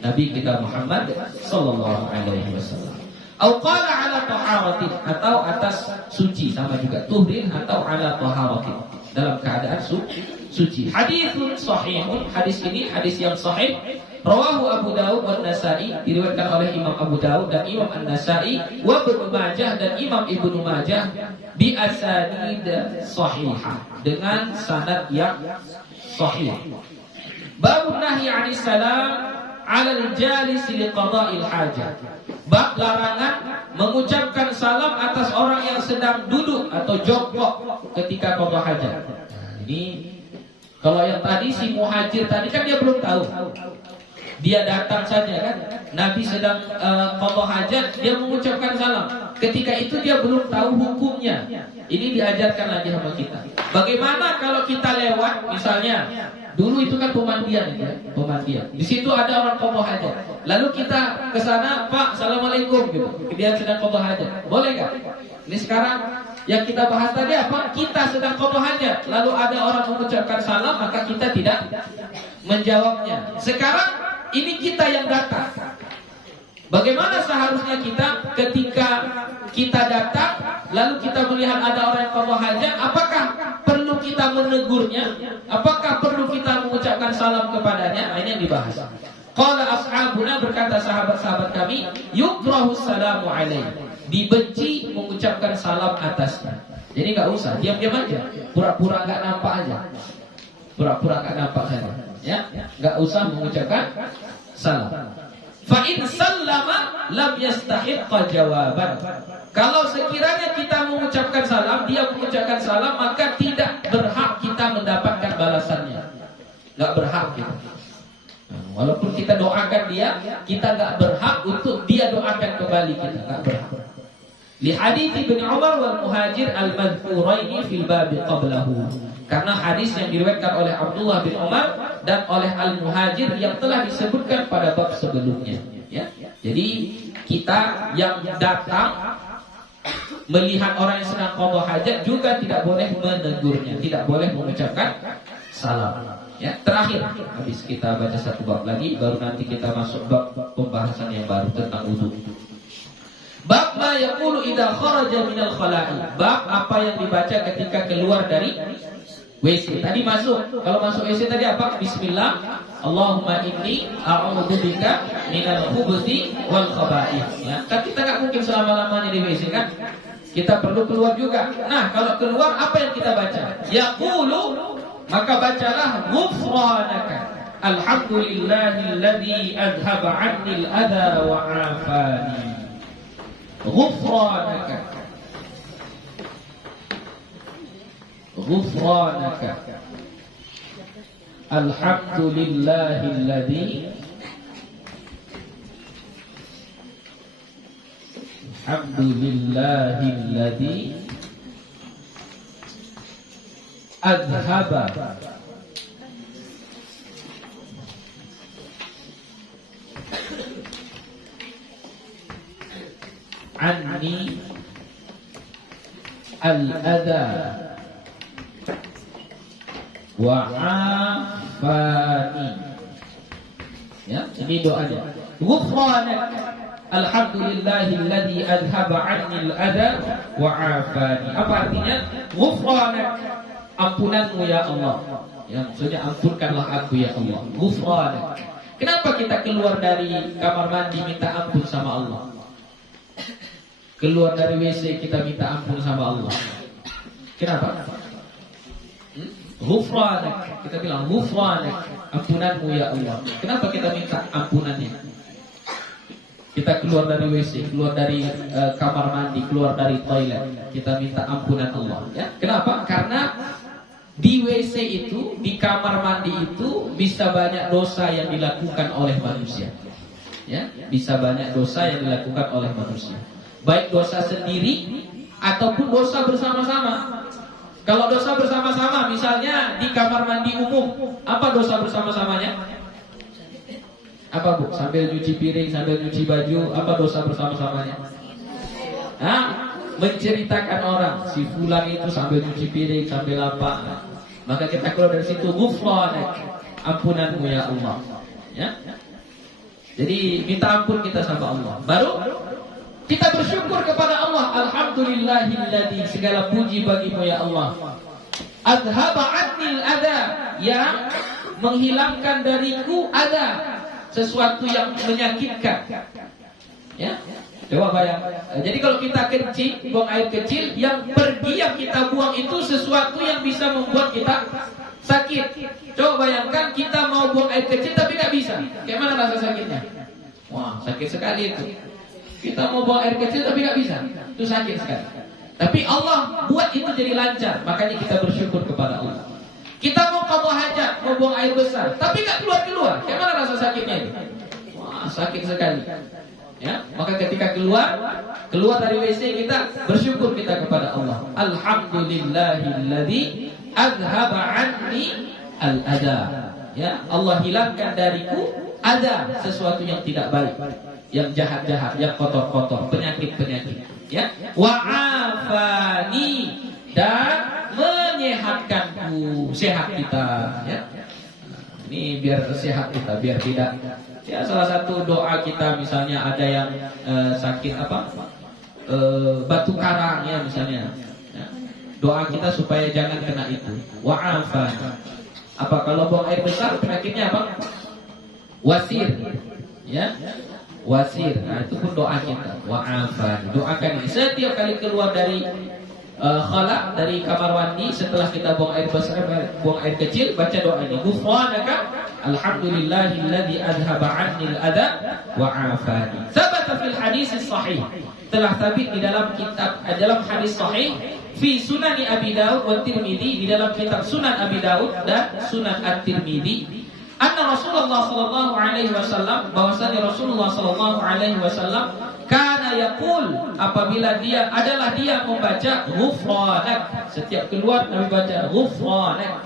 Nabi kita Muhammad sallallahu alaihi wasallam. Au qala ala taharatin, atau atas suci, sama juga tuhrin atau ala taharatin, dalam keadaan suci. Haditsun sahihun, hadis ini hadis yang sahih. Rawahu Abu Dawud wa Nasa'i, diriwayatkan oleh Imam Abu Dawud dan Imam An-Nasa'i, wa Ibnu Majah dan Imam Ibnu Majah, bi asanid sahihah, dengan sanad yang sahih. Bab nahyi 'anis salam 'alal jalis liqada'il hajah. Bab larangan mengucapkan salam atas orang yang sedang duduk atau jongkok ketika qada hajat. Ini kalau yang tadi si muhajir tadi kan dia belum tahu. Dia datang saja kan. Nabi sedang qada hajat, dia mengucapkan salam. Ketika itu dia belum tahu hukumnya. Ini diajarkan lagi sama kita. Bagaimana kalau kita lewat, misalnya dulu itu kan pemandian ya, pemandian. Di situ ada orang qada hajat. Lalu kita ke sana, Pak, assalamualaikum gitu. Dia sedang qada hajat. Boleh enggak? Ini sekarang yang kita bahas tadi apa? Kita sedang qada hajat. Lalu ada orang mengucapkan salam, maka kita tidak menjawabnya. Sekarang ini kita yang datang. Bagaimana seharusnya kita ketika kita datang, lalu kita melihat ada orang yang qada hajat, apakah perlu kita menegurnya? Apakah perlu kita mengucapkan salam kepadanya? Nah, ini yang dibahas. Qala ashabuna, berkata sahabat-sahabat kami, yukrahu salamu alaihi, dibenci mengucapkan salam atasnya. Jadi enggak usah, diam-diam aja, pura-pura enggak nampak aja. Pura-pura enggak nampak saja, ya. Enggak usah mengucapkan salam. Fa in sallama lam yastahiqqa jawaban. Kalau sekiranya kita mengucapkan salam, dia mengucapkan salam, maka tidak berhak kita mendapatkan balasannya. Enggak berhak kita. Walaupun kita doakan dia, kita enggak berhak untuk dia doakan kembali kita, enggak berhak. Li hadits Ibnu Umar wal Muhajir al-madhkuraini fil bab qablahu. Karena hadis yang diriwayatkan oleh Abdullah bin Umar dan oleh Al-Muhajir yang telah disebutkan pada bab sebelumnya, ya. Jadi kita yang datang melihat orang yang sedang qada hajat juga tidak boleh menegurnya, tidak boleh mengucapkan salam. Ya, terakhir habis kita baca satu bab lagi, baru nanti kita masuk bab pembahasan yang baru tentang wudu. Bab ma yaqulu idza kharaja minal khala'i. Bab apa yang dibaca ketika keluar dari WC. Tadi masuk, kalau masuk WC tadi apa? Bismillah, Allahumma inni a'udzubika minal khubuthi wal khaba'ith. Ya, kan kita enggak mungkin selama-lamanya di WC kan? Kita perlu keluar juga. Nah, kalau keluar apa yang kita baca? Yaqulu, maka bacalah ghufranaka. Alhamdulillahilladzi adhaba 'anni al-adha wa 'afani. Ghufranaka. غفرانك الحمد لله الذي أذهب عني الأذى wa'afani. Ya, ini doanya. Ghufranak, alhamdulillahilladzi adhaba 'anni al-adha wa'afani. Apa artinya? Ghufranak, ampunanmu ya Allah. Ya, maksudnya ampunkanlah aku ya Allah. Ghufranak. Kenapa kita keluar dari kamar mandi minta ampun sama Allah? Keluar dari WC kita minta ampun sama Allah. Kenapa? Ghufranak. Kita bilang ghufranak, ampunanmu ya Allah. Kenapa kita minta ampunannya? Kita keluar dari WC, keluar dari kamar mandi, keluar dari toilet, kita minta ampunan Allah. Ya, kenapa? Karena di WC itu, di kamar mandi itu bisa banyak dosa yang dilakukan oleh manusia. Ya, bisa banyak dosa yang dilakukan oleh manusia. Baik dosa sendiri ataupun dosa bersama-sama. Kalau dosa bersama-sama, misalnya di kamar mandi umum, apa dosa bersama-samanya? Apa Bu? Sambil nyuci piring, sambil nyuci baju, apa dosa bersama-samanya? Menceritakan orang, si fulan itu sambil nyuci piring, sambil apa? Maka kita keluar dari situ, ghufranak, ampunanmu ya Allah. Ya. Jadi minta ampun kita sama Allah. Baru kita bersyukur kepada Allah. Alhamdulillahilladzi, segala puji bagimu ya Allah. Adhaba annil adha, yang menghilangkan dariku adha, sesuatu yang menyakitkan. Ya. Coba bayang. Jadi kalau kita kencing, buang air kecil, yang pergi yang kita buang itu sesuatu yang bisa membuat kita sakit. Coba bayangkan kita mau buang air kecil tapi nggak bisa. Kayak mana rasa sakitnya? Wah, sakit sekali itu. Kita mau buang air kecil tapi nggak bisa. Itu sakit sekali. Tapi Allah buat itu jadi lancar. Makanya kita bersyukur kepada Allah. Kita mau qadha hajat, mau buang air besar, tapi nggak keluar-keluar. Kayak mana rasa sakitnya itu? Wah, sakit sekali. Ya, maka ketika keluar dari WC kita bersyukur kita kepada Allah. Alhamdulillahilladzi azhaba anni al-adha. Ya, Allah hilangkan dariku ada sesuatu yang tidak baik, yang jahat-jahat, yang kotor-kotor, penyakit-penyakit. Ya, wa'afani, dan menyehatkanku, sehat kita. Ya, ini biar sehat kita, biar tidak. Ya, salah satu doa kita misalnya ada yang sakit batu karang ya misalnya. Ya. Doa kita supaya jangan kena itu. Wa'afan. Apa kalau buang air besar penyakitnya apa? Wasir. Ya. Wasir. Nah, itu pun doa kita. Wa'afan. Doakan ini setiap kali keluar dari khala, dari kamar mandi, setelah kita buang air besar, buang air kecil, baca doa ini. Ghufranaka alhamdulillahilladzi adhaba 'anni al-adha wa 'afani. Tsabata fil hadis sahih. Telah sabit di dalam kitab, dalam hadis sahih fi Sunan Abi Daud wa Tirmidzi, di dalam kitab Sunan Abi Daud dan Sunan At-Tirmidzi, anna Rasulullah sallallahu alaihi wasallam, bahwasanya Rasulullah sallallahu alaihi wasallam kana yaqul, apabila dia membaca ghufranak, setiap keluar Nabi baca ghufranak.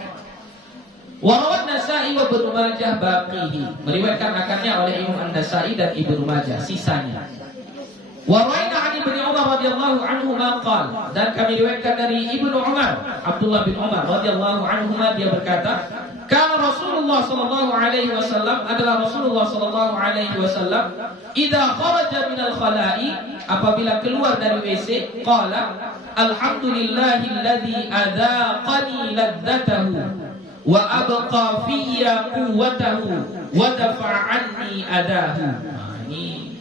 Wa rawat Nasa'i wa Ibnu Majah baqihi, meriwayatkan akannya oleh Imam An-Nasa'i dan Ibnu Majah sisanya. Wa rawaina 'an Ibnu Umar radhiyallahu anhu ma qala, dan kami riwayatkan dari Ibnu Umar, Abdullah bin Umar radhiyallahu anhu, dia berkata, kana Rasulullah sallallahu alaihi wasallam, adalah Rasulullah sallallahu alaihi wasallam, idza kharaja minal khala'i, apabila keluar dari WC, qala alhamdulillahilladzi adzaqani ladzatahu wa abqa fiyya quwwatahu wa dafa'a anni adahu. Ini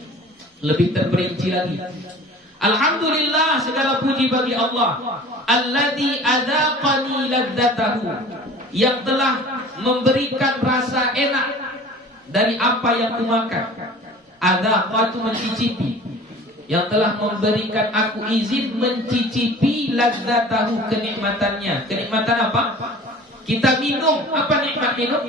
lebih terperinci lagi. Alhamdulillah, segala puji bagi Allah, alladzi adzaqani ladzatahu, yang telah memberikan rasa enak dari apa yang kumakan. Adzaqa itu mencicipi, yang telah memberikan aku izin mencicipi ladzatahu, kenikmatannya. Kenikmatan apa? Kita minum, apa nikmat minum?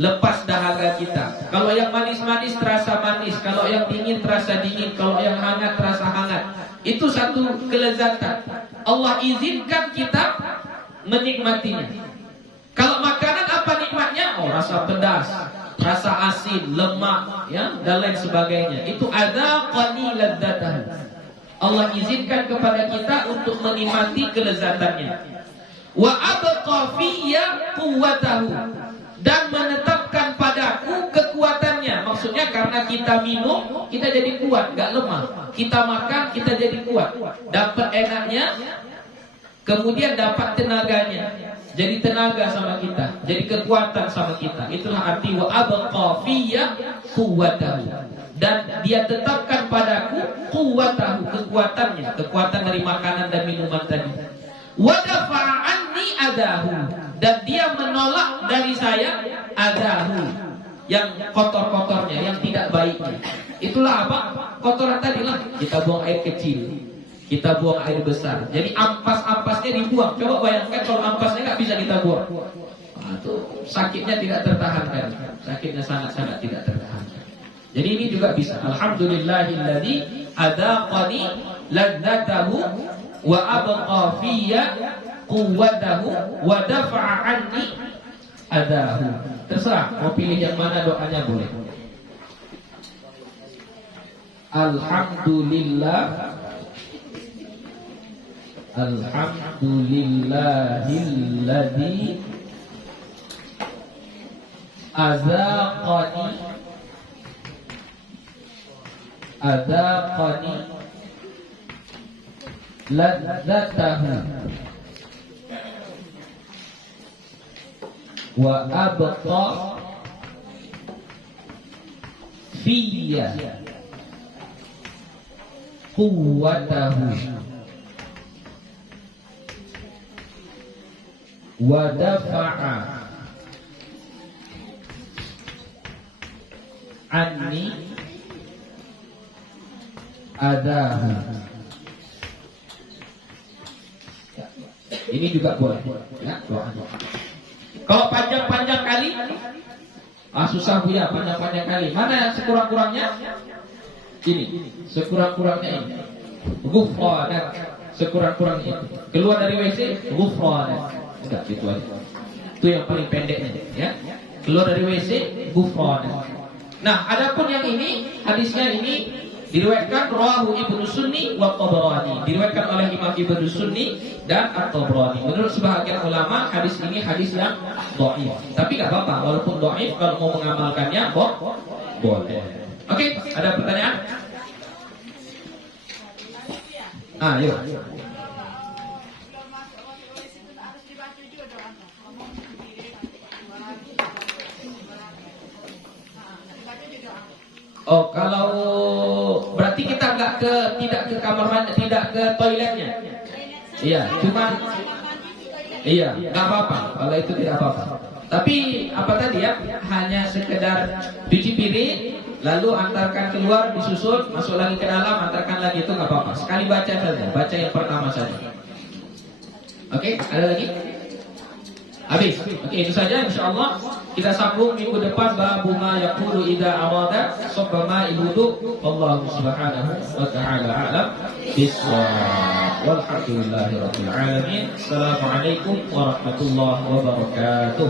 Lepas dahaga kita. Kalau yang manis-manis terasa manis, kalau yang dingin terasa dingin, kalau yang hangat terasa hangat. Itu satu kelezatan. Allah izinkan kita menikmatinya. Kalau makanan apa nikmatnya? Oh, rasa pedas, rasa asin, lemak, ya, dan lain sebagainya. Itu adzaqani ladzatahu. Allah izinkan kepada kita untuk menikmati kelezatannya. Wa abqa fiyya quwwatahu, dan menetapkan padaku kekuatannya. Maksudnya karena kita minum, kita jadi kuat, gak lemah. Kita makan, kita jadi kuat. Dapat enaknya, kemudian dapat tenaganya. jadi tenaga sama kita, jadi kekuatan sama kita. Itulah arti wa abqa fiyya quwwatahu. Dan dia tetapkan padaku quwwatahu, kekuatannya, kekuatan dari makanan dan minuman tadi. Wa dafa'a anni adahu, dan dia menolak dari saya adahu, yang kotor-kotornya, yang tidak baiknya. Itulah apa? Kotoran tadilah. Kita buang air kecil, kita buang air besar. Jadi ampas-ampasnya dibuang. Coba bayangkan kalau ampasnya nggak bisa kita buang. Nah, itu sakitnya tidak tertahankan. Sakitnya sangat-sangat tidak tertahankan. Jadi ini juga bisa. Alhamdulillahilladzi adaqani ladzatahu wa abqa fiyya quwwatahu wa dafa'a anni adahu. Terserah mau pilih yang mana doanya boleh. Alhamdulillah, alhamdulillahilladzi adaqani ladzatahu wa abqa fiyya quwwatahu wa dafa'a anni adahu. Ini juga boleh ya, doa. Kalau panjang-panjang kali susah Buya, panjang-panjang kali. Mana yang sekurang-kurangnya? Ini, sekurang-kurangnya ini. Ghufranak, sekurang-kurangnya itu. Keluar dari WC, ghufranak. Enggak, itu aja. Itu yang paling pendeknya, ya. Keluar dari WC, ghufranak. Nah, adapun yang ini, hadisnya ini diriwayatkan rawahu Ibnu Sunni wa Tabrani. Diriwayatkan oleh Imam Ibnu Sunni dan At-Tabrani. Menurut sebahagian ulama, hadis ini hadis yang dhaif. Tapi enggak apa-apa, walaupun dhaif kalau mau mengamalkannya boleh. Oke, ada pertanyaan? Yuk. Oh, kalau berarti kita tidak ke kamar mandi, tidak ke toiletnya. Iya, cuma nggak apa-apa. Kalau itu tidak apa-apa. Tapi apa tadi ya? Hanya sekedar cuci piring, lalu antarkan keluar, disusul, masuk lagi ke dalam, antarkan lagi, itu nggak apa-apa. Sekali baca saja, baca yang pertama saja. Oke, ada lagi? Habis. Oke, itu saja insyaallah. Kita sambung minggu depan bab ma yaqulu idza arada sabbama ibudu. Wallahu subhanahu wa ta'ala a'lam bissawab. Walhamdulillahirabbil alamin. Assalamualaikum warahmatullahi wabarakatuh.